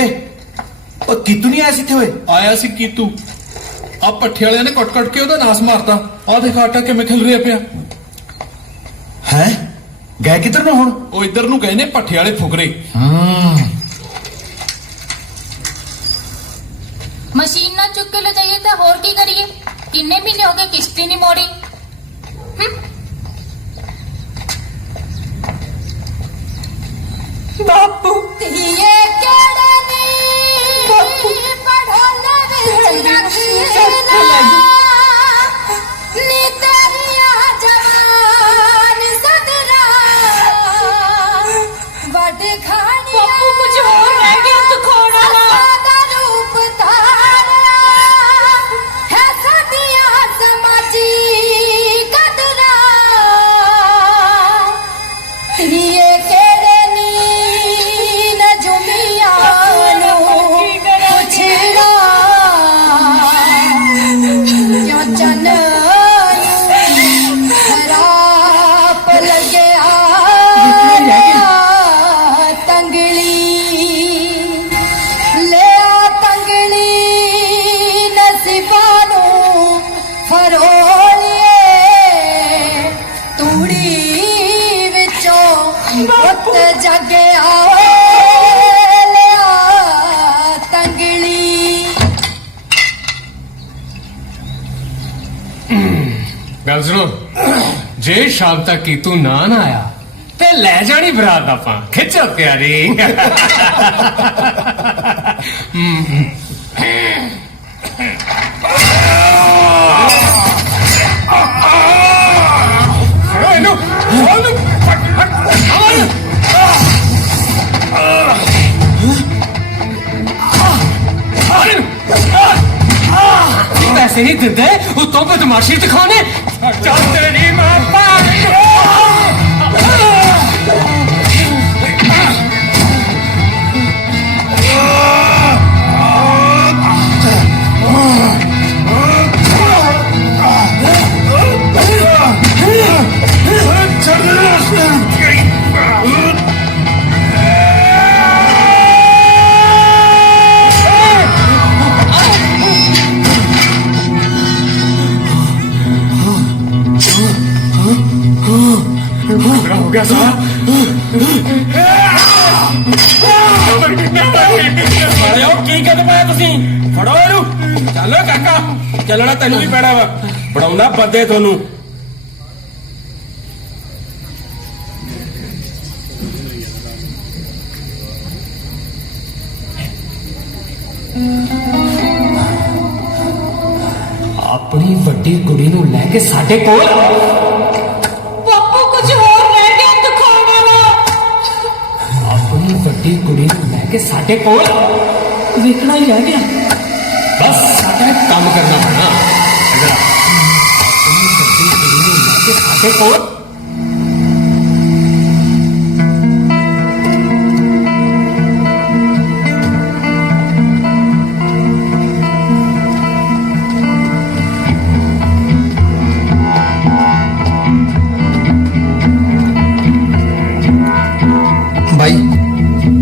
ਓ ਕੀਤੂ ਨਹੀਂ ਆਇਆ ਸੀ ਇੱਥੇ ਓਏ ਆਇਆ ਸੀ ਕੀਤੂ ਆ ਪੱਠੇ ਵਾਲਿਆਂ ਨੇ ਕੱਟ ਕੇ ਉਹਦਾ ਨਾਸ ਮਾਰਤਾ ਆ ਦੇਖ ਆਟਾ ਕਿਵੇਂ ਖਿਲ ਰਿਹਾ ਪਿਆ ਹੈ ਗਏ ਕਿੱਧਰ ਨੂੰ ਹੁਣ ਉਹ ਇੱਧਰ ਨੂੰ ਗਏ ਨੇ ਪੱਠੇ ਵਾਲੇ ਫੁਕਰੇ ਮਸ਼ੀਨ ਨਾ ਚੁੱਕ ਕੇ ਲੈ ਜਾਈਏ ਤਾਂ ਹੋਰ ਕੀ ਕਰੀਏ ਕਿੰਨੇ ਮਹੀਨੇ ਹੋ ਗਏ ਕਿਸ਼ਤੀ ਨਹੀਂ ਮੋੜੀ ਬਾਪੂ ਇਹ ਕਿਹੜੇ ਨੀ ਪੜੋਲੇ ਵਿੱਚ ਰੱਖੀਲਾ ਨੀ ਤੇਰੀਆਂ ਜਵਾਨ ਸਦਰਾ ਵੱਡ ਖਾਣੀ ਬਾਪੂ ਕੁਝ ਹੋਰ ਰਹਿ ਗਿਆ ਦਿਖਾਉਣ ਵਾਲਾ ਦਾ ਰੂਪ ਤਾਰਿਆ ਹੈ ਸਾਡੀਆਂ ਸਮਾਜੀ ਕਦਰਾਂ ਇਹ ਕਿਹੜੇ ਨੀ ਨਜੂਮੀਆਂ ਨੂੰ ਪੁੱਛਣਾ ਕਿਉਂ ਚੰਨ ਖਰਾਬ ਲੱਗਿਆ ਤੰਗਲੀ ਲਿਆ ਤੰਗਲੀ ਨਸੀਬਾਂ ਨੂੰ ਫਰੋਲੀਏ ਤੂੜੀ ਵਿੱਚੋਂ ਪੁੱਤ ਜਾਗਿਆ ਲਿਆ ਤੰਗਲੀ ਗੱਲ ਸੁਣੋ ਜੇ ਸ਼ਾਮ ਤੱਕ ਕੀਤੂ ਨਾ ਆਇਆ ਤੇ ਲੈ ਜਾਣੀ ਬਰਾਤ ਆਪਾਂ ਖਿੱਚੋ ਤਿਆਰੀ ਇਹਨੂੰ बदमाशी दिखाने चल तेरी मां हो गया साहब की कहते पाया तुसी फड़ो ਇਹਨੂੰ ਚੱਲੋ ਕਾਕਾ ਚੱਲਣਾ ਤੈਨੂੰ ਵੀ ਪੈਣਾ ਵਾ ਬਣਾਉਣਾ ਬੰਦੇ ਤੁਹਾਨੂੰ ਆਪਣੀ ਵੱਡੀ ਕੁੜੀ ਨੂੰ ਲੈ ਕੇ ਸਾਡੇ ਕੋਲ ਬਾਪੂ ਕੁਝ ਹੋਰ ਰਹਿ ਗਿਆ ਦਿਖਾਉਣ ਵਾਲਾ ਆਪਣੀ ਵੱਡੀ ਕੁੜੀ ਨੂੰ ਲੈ ਕੇ ਸਾਡੇ ਕੋਲ ਵੇਖਣਾ ਹੀ ਰਹਿ ਗਿਆ ਬਸ ਸਾਡਾ ਕੰਮ ਕਰਨਾ ਪੈਣਾ ਅਗਰ ਆਪਣੀ ਵੱਡੀ ਕੁੜੀ ਨੂੰ ਲੈ ਕੇ ਸਾਡੇ ਕੋਲ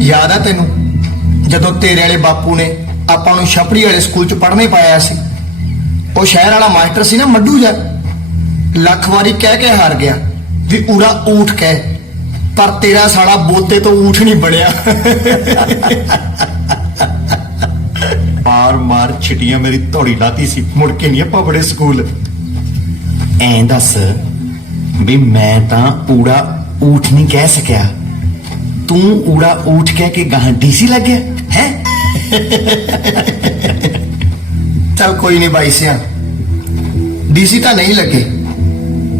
याद है तेनू जदों तेरे वाले बापू ने आपां नूं छपड़ी वाले स्कूल च पढ़ने पाया सी वो शहर वाला मास्टर सी ना मड्डू जा लख वारी कह के हार गया भी उड़ा ऊठ कह पर तेरा साला बोते तो ऊठ नहीं बढ़िया मार मार छिटियां मेरी धौड़ी लाती सी मुड़ के नहीं आपां बड़े स्कूल ऐ दस भी मैं तां ऊड़ा ऊठ नहीं कह सकिया तू ऊड़ा ऊठ कह के गां डीसी लग गया है चल कोई नहीं भाई सिया डीसी तो नहीं लगे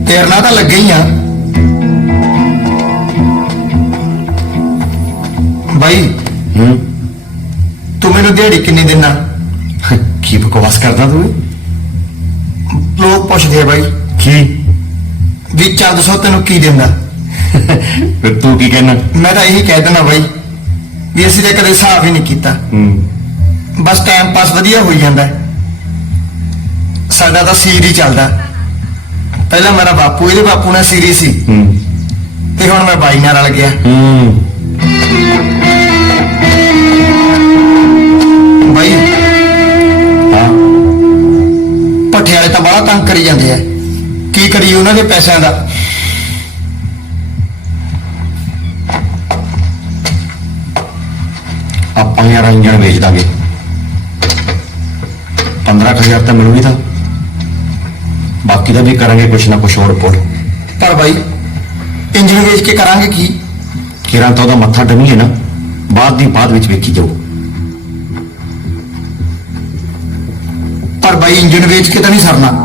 तेरना तो लगे ही हाँ भाई तू मैनू दिहाड़ी किन्नी देना की बकवास करदा तू लोग पूछते भाई की भी 400 तेनू की देंदा फिर तू की कहना मैं तो यही कह देना भाई भी असं तो कदे हिसाब ही नहीं किया बस टाइम पास वधिया हो जाता है साडा तो सीर ही चलता पहला मेरा बापू ये बापू ने सीरी सी ते हुण मैं बाई नाल रल गया भाई भट्ठे वाले तो बड़ा तंग करी जाते हैं की करिए उन्होंने पैसों का ਆਪਾਂ ਯਾਰ ਇੰਜਣ ਵੇਚ ਦਾਂਗੇ 15,000 ਤਾਂ ਮਿਲੂ ਹੀ ਤਾਂ ਬਾਕੀ ਦਾ ਵੀ ਕਰਾਂਗੇ ਕੁਛ ਨਾ ਕੁਛ ਹੋਰ ਪੁੱਲ पर भाई इंजन बेच के करांगे की ਕਿਰਾਂ ਤਾਂ ਉਹਦਾ ਮੱਥਾ ਡਮੀਏ ਨਾ ਬਾਅਦ ਦੀ ਬਾਅਦ ਵਿੱਚ ਵੇਖੀ ਜਾਓ पर भाई इंजन बेच के तो नहीं सरना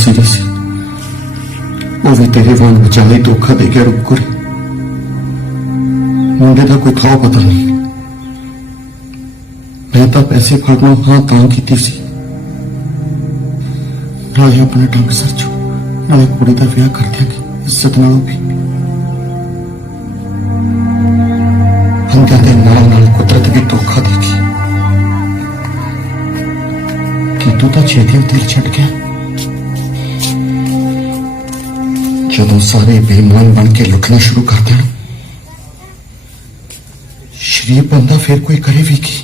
ਸੀਰੀਅਸ ਸੀ। ਉਹ ਵੀ ਤੇਰੇ ਵਾਂਗ ਵਿਚਾਲੇ ਧੋਖਾ ਦੇ ਕੇ ਰੁਕ ਗਏ। ਮੁੰਡੇ ਦਾ ਕੋਈ ਥਾਂ ਪਤਾ ਨਹੀਂ। ਮੈਂ ਤਾਂ ਪੈਸੇ ਫੜਨੋਂ ਹਾਂ ਤਾਂ ਕੀਤੀ ਸੀ, ਨਾਲੇ ਆਪਣੇ ਢੰਗ ਸਰ ਚੋ, ਨਾਲੇ ਕੁੜੀ ਦਾ ਵਿਆਹ ਕਰ ਦਿਆਂਗੇ ਇੱਜ਼ਤ ਨਾਲ। ਉਹ ਵੀ ਬੰਦਿਆਂ ਦੇ ਨਾਲ ਕੁਦਰਤ ਵੀ ਧੋਖਾ ਦੇ ਗਈ ਕਿ ਤੂੰ ਤਾਂ ਛੇਤੀ ਦਿਲ ਛੱਡ ਗਿਆ। ਜਦੋਂ ਸਾਰੇ ਬੇਈਮਾਨ ਬਣ ਕੇ ਲੁੱਟਣਾ ਸ਼ੁਰੂ ਕਰ ਦੇਣ, ਸ਼ਰੀਫ ਬੰਦਾ ਫਿਰ ਕੋਈ ਕਰੇ ਵੀ ਕੀ।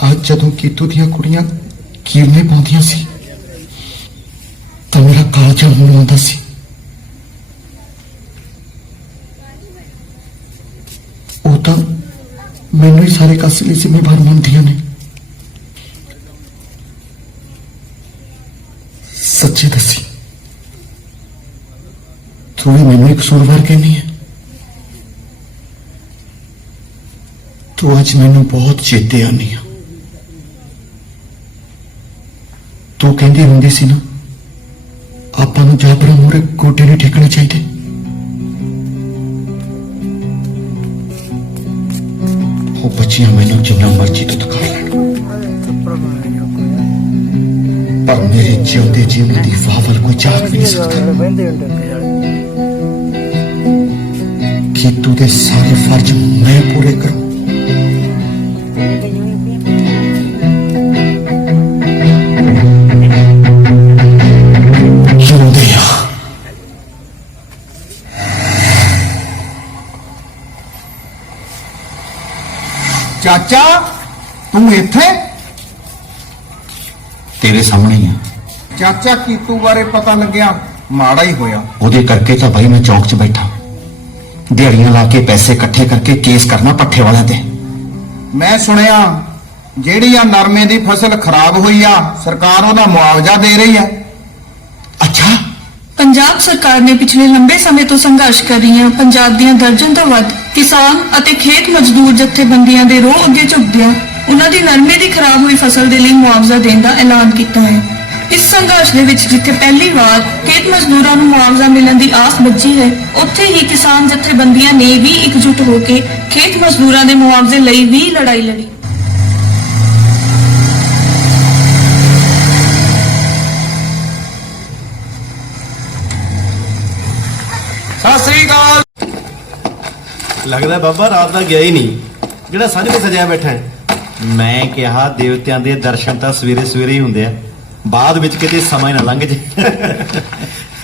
ਅੱਜ ਜਦੋਂ ਕੀਤੂ ਦੀਆਂ ਕੁੜੀਆਂ ਕੀਰਨੇ ਪਾਉਂਦੀਆਂ ਸੀ ਤਾਂ ਮੇਰਾ ਕਾਲਜਾ ਹੋਣ ਆਉਂਦਾ ਸੀ। ਉਹ ਤਾਂ ਮੈਨੂੰ ਹੀ ਸਾਰੇ ਕਾਸੇ ਲਈ ਜ਼ਿੰਮੇਵਾਰ ਮੰਨਦੀਆਂ ਨੇ। ਸੱਚੀ ਦੱਸੀ, ਤੂੰ ਵੀ ਮੈਨੂੰ ਇੱਕ ਕਸੂਰਵਾਰ ਕਹਿੰਦੀ ਹੈ। ਤੂੰ ਅੱਜ ਮੈਨੂੰ ਬਹੁਤ ਚੇਤੇ ਆਉਂਦੀ ਆ। ਤੂੰ ਕਹਿੰਦੀ ਹੁੰਦੀ ਸੀ ਨਾ, ਆਪਾਂ ਨੂੰ ਜਾਬਰ ਮੂਹਰੇ ਗੋਡੇ ਨਹੀਂ ਟੇਕਣੇ ਚਾਹੀਦੇ। ਉਹ ਬੱਚੀਆਂ ਮੈਨੂੰ ਜਿੰਨਾ ਮਰਜ਼ੀ ਧੱਕਾ ਲੈਣ, ਪਰ ਮੇਰੇ ਜਿਉਂਦੇ ਜੀਵਨ ਦੀ ਵਾਹ ਵੱਲ ਕੋਈ ਝਾਕ ਵੀ ਨਹੀਂ ਸਕਦਾ। ਕਿ ਤੂੰ ਦੇ ਸਾਰੇ ਫਰਜ਼ ਮੈਂ ਪੂਰੇ ਕਰਾਂ। ਜਿਉਂਦੇ ਆ ਚਾਚਾ, ਤੂੰ ਇੱਥੇ? ਤੇਰੇ ਸਾਹਮਣੇ ਹੀ ਆ ਚਾਚਾ, ਕੀਤੂ ਬਾਰੇ ਪਤਾ ਲੱਗਿਆ, ਮਾੜਾ ਹੀ ਹੋਇਆ। ਉਹਦੇ ਕਰਕੇ ਤਾਂ ਭਾਈ ਮੈਂ ਚੌਂਕ 'ਚ ਬੈਠਾ, ਦਿਹਾੜੀਆਂ ਲਾ ਕੇ ਪੈਸੇ ਇਕੱਠੇ ਕਰਕੇ ਕੇਸ ਕਰਨਾ ਪੱਠੇ ਵਾਲਿਆਂ ਤੇ। ਮੈਂ ਸੁਣਿਆ ਜਿਹੜੀ ਆ ਨਰਮੇ ਦੀ ਫਸਲ ਖਰਾਬ ਹੋਈ ਆ, ਸਰਕਾਰ ਉਹਦਾ ਮੁਆਵਜ਼ਾ ਦੇ ਰਹੀ ਹੈ। ਅੱਛਾ, ਪੰਜਾਬ ਸਰਕਾਰ ਨੇ ਪਿਛਲੇ ਲੰਬੇ ਸਮੇਂ ਤੋਂ ਸੰਘਰਸ਼ ਕਰ ਰਹੀਆਂ ਪੰਜਾਬ ਦੀਆਂ ਦਰਜਨ ਤੋਂ ਵੱਧ ਕਿਸਾਨ ਅਤੇ ਖੇਤ ਮਜ਼ਦੂਰ ਜਥੇਬੰਦੀਆਂ ਦੇ ਰੋਹ ਅੱਗੇ ਝੁਕਦਿਆਂ ਉਹਨਾਂ ਦੀ ਨਰਮੇ ਦੀ ਖਰਾਬ ਹੋਈ ਫਸਲ ਦੇ ਲਈ ਮੁਆਵਜ਼ਾ ਦੇਣ ਦਾ ਐਲਾਨ ਕੀਤਾ ਹੈ। ਇਸ ਸੰਘਰਸ਼ ਦੇ ਵਿੱਚ ਜਿੱਥੇ ਪਹਿਲੀ ਵਾਰ ਖੇਤ ਮਜ਼ਦੂਰਾਂ ਨੂੰ ਮੁਆਵਜ਼ਾ ਮਿਲਣ ਦੀ ਆਸ ਬੱਝੀ ਹੈ, ਉੱਥੇ ਹੀ ਕਿਸਾਨ ਜਥੇਬੰਦੀਆਂ ਨੇ ਵੀ ਇਕਜੁੱਟ ਹੋ ਕੇ ਖੇਤ ਮਜ਼ਦੂਰਾਂ ਦੇ ਮੁਆਵਜ਼ੇ ਲਈ ਵੀ ਲੜਾਈ ਲੜੀ। ਸਤਿ ਸ੍ਰੀ ਅਕਾਲ। ਲੱਗਦਾ ਬਾਬਾ ਰਾਤ ਦਾ ਗਿਆ ਹੀ ਨਹੀਂ, ਜਿਹੜਾ ਸੱਜ ਕੇ ਸਜਿਆ ਬੈਠਾ ਹੈ। ਮੈਂ ਕਿਹਾ ਦੇਵਤਿਆਂ ਦੇ ਦਰਸ਼ਨ ਤਾਂ ਸਵੇਰੇ ਸਵੇਰੇ ਹੀ ਹੁੰਦੇ ਆ, ਬਾਅਦ ਵਿੱਚ ਕਿਤੇ ਸਮਾਂ ਹੀ ਨਾ ਲੰਘ ਜੇ।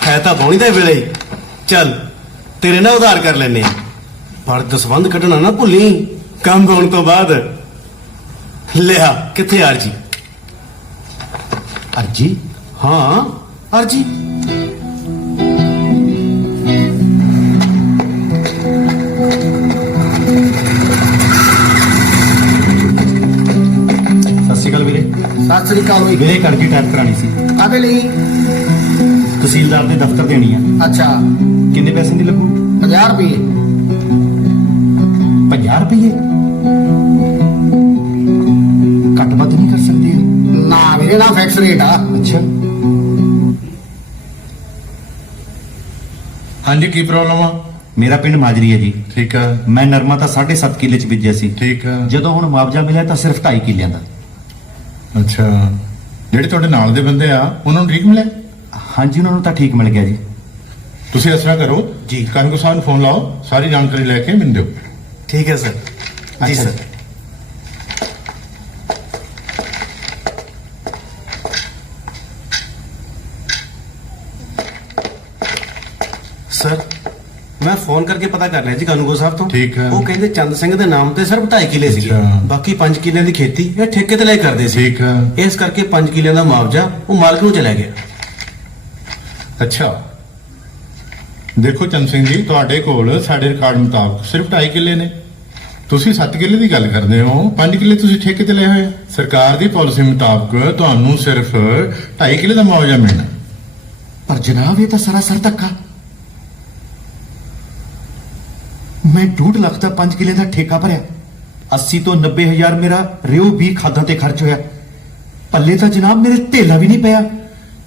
ਹੈ ਤਾਂ ਬੋਣੀ ਦਾ ਵੇਲੇ ਹੀ। ਚੱਲ ਤੇਰੇ ਨਾਲ ਉਧਾਰ ਕਰ ਲੈਨੇ ਆ, ਪਰ ਦਸਵੰਧ ਕੱਢਣਾ ਨਾ ਭੁੱਲੀ ਕੰਮ ਹੋਣ ਤੋਂ ਬਾਅਦ। ਲਿਆ, ਕਿੱਥੇ ਅਰਜੀ? ਅਰਜੀ? ਹਾਂ ਅਰਜੀ। ਸਤਿ ਸ਼੍ਰੀ ਅਕਾਲ ਵੀਰੇ। ਸਤਿ ਸ੍ਰੀ ਅਕਾਲ ਹੋਈ। ਵੀਰੇ ਕਰਜੀ ਟਾਈਪ ਕਰਾਣੀ ਸੀ। ਕਾਹਦੇ ਲਈ? ਤਹਿਸੀਲਦਾਰ ਦੇ ਦਫ਼ਤਰ ਦੇਣੀ ਆ। ਅੱਛਾ, ਕਿੰਨੇ ਪੈਸੇ ਦੀ ਲੱਗੂ? 50 ਰੁਪਏ। 50 ਰੁਪਏ? ਘੱਟ ਵੱਧ ਨਹੀਂ ਕਰ ਸਕਦੇ? ਨਾ ਵੀਰੇ ਨਾ, ਫਿਕਸ ਰੇਟ ਆ। ਅੱਛਾ, ਹਾਂਜੀ, ਕੀ ਪ੍ਰੋਬਲਮ ਆ? ਮੇਰਾ ਪਿੰਡ ਮਾਜਰੀ ਹੈ ਜੀ। ਠੀਕ ਆ, ਮੈਂ ਨਰਮਾ ਤਾਂ 7.5 ਕਿੱਲੇ ਚ ਬੀਜਿਆ ਸੀ। ਠੀਕ ਆ। ਜਦੋਂ ਹੁਣ ਮੁਆਵਜ਼ਾ ਮਿਲਿਆ ਤਾਂ ਸਿਰਫ 2.5 ਕਿੱਲਿਆਂ ਦਾ। ਅੱਛਾ, ਜਿਹੜੇ ਤੁਹਾਡੇ ਨਾਲ ਦੇ ਬੰਦੇ ਆ ਉਹਨਾਂ ਨੂੰ ਠੀਕ ਮਿਲਿਆ? ਹਾਂਜੀ, ਉਹਨਾਂ ਨੂੰ ਤਾਂ ਠੀਕ ਮਿਲ ਗਿਆ ਜੀ। ਤੁਸੀਂ ਇਸ ਤਰ੍ਹਾਂ ਕਰੋ ਜੀ, ਕਾਨੂੰਗੋ ਸਾਹਿਬ ਨੂੰ ਫੋਨ ਲਾਓ, ਸਾਰੀ ਜਾਣਕਾਰੀ ਲੈ ਕੇ ਮੈਨੂੰ ਦਿਓ। ਠੀਕ ਹੈ ਸਰ। ਜੀ ਸਰ। ਸਰ, ਮੈਂ ਫੋਨ ਕਰਕੇ ਪਤਾ ਕਰ ਲਿਆ ਜੀ ਕਾਨੂੰਗੋ ਸਾਹਿਬ ਤੋਂ। ਠੀਕ ਹੈ। ਉਹ ਕਹਿੰਦੇ ਚੰਦ ਸਿੰਘ ਦੇ ਨਾਮ ਤੇ ਸਿਰਫ 2.5 ਕਿੱਲੇ ਸੀਗੇ, ਅੱਛਾ। ਬਾਕੀ 5 ਕਿੱਲਿਆਂ ਦੀ ਖੇਤੀ ਇਹ ਠੇਕੇ ਤੇ ਲੈ ਕੇ ਕਰਦੇ ਸੀ। ਠੀਕ ਹੈ। ਇਸ ਕਰਕੇ 5 ਕਿੱਲਿਆਂ ਦਾ ਮੁਆਵਜ਼ਾ ਉਹ ਮਾਲਕ ਨੂੰ ਚਲਾ ਗਿਆ। ਅੱਛਾ, ਦੇਖੋ ਚੰਦ ਸਿੰਘ ਜੀ, ਤੁਹਾਡੇ ਕੋਲ ਸਾਡੇ ਰਿਕਾਰਡ ਮੁਤਾਬਕ ਸਿਰਫ 2.5 ਕਿੱਲੇ ਨੇ। ਤੁਸੀਂ 7 ਕਿੱਲੇ ਦੀ ਗੱਲ ਕਰਦੇ ਹੋ, 5 ਕਿੱਲੇ ਤੁਸੀਂ ਠੇਕੇ ਤੇ ਲਏ ਹੋਏ ਆ। ਸਰਕਾਰ ਦੀ ਪਾਲਿਸੀ ਮੁਤਾਬਕ ਤੁਹਾਨੂੰ ਸਿਰਫ 2.5 ਕਿੱਲੇ ਦਾ ਮੁਆਵਜ਼ਾ ਮਿਲਣਾ। ਪਰ ਜਨਾਬ, ਇਹ ਤਾਂ ਸਰਾਸਰ ਧੱਕਾ। ਮੈਂ 2.5 ਲੱਖ ਦਾ 5 ਕਿੱਲੇ ਦਾ ਠੇਕਾ ਭਰਿਆ, 80 ਤੋਂ 90 ਹਜ਼ਾਰ ਮੇਰਾ ਰਿਓ 20 ਖਾਦਾਂ ਤੇ ਖਰਚ ਹੋਇਆ, ਪੱਲੇ ਤਾਂ ਜਨਾਬ ਮੇਰੇ ਢੇਲਾ ਵੀ ਨਹੀਂ ਪਿਆ।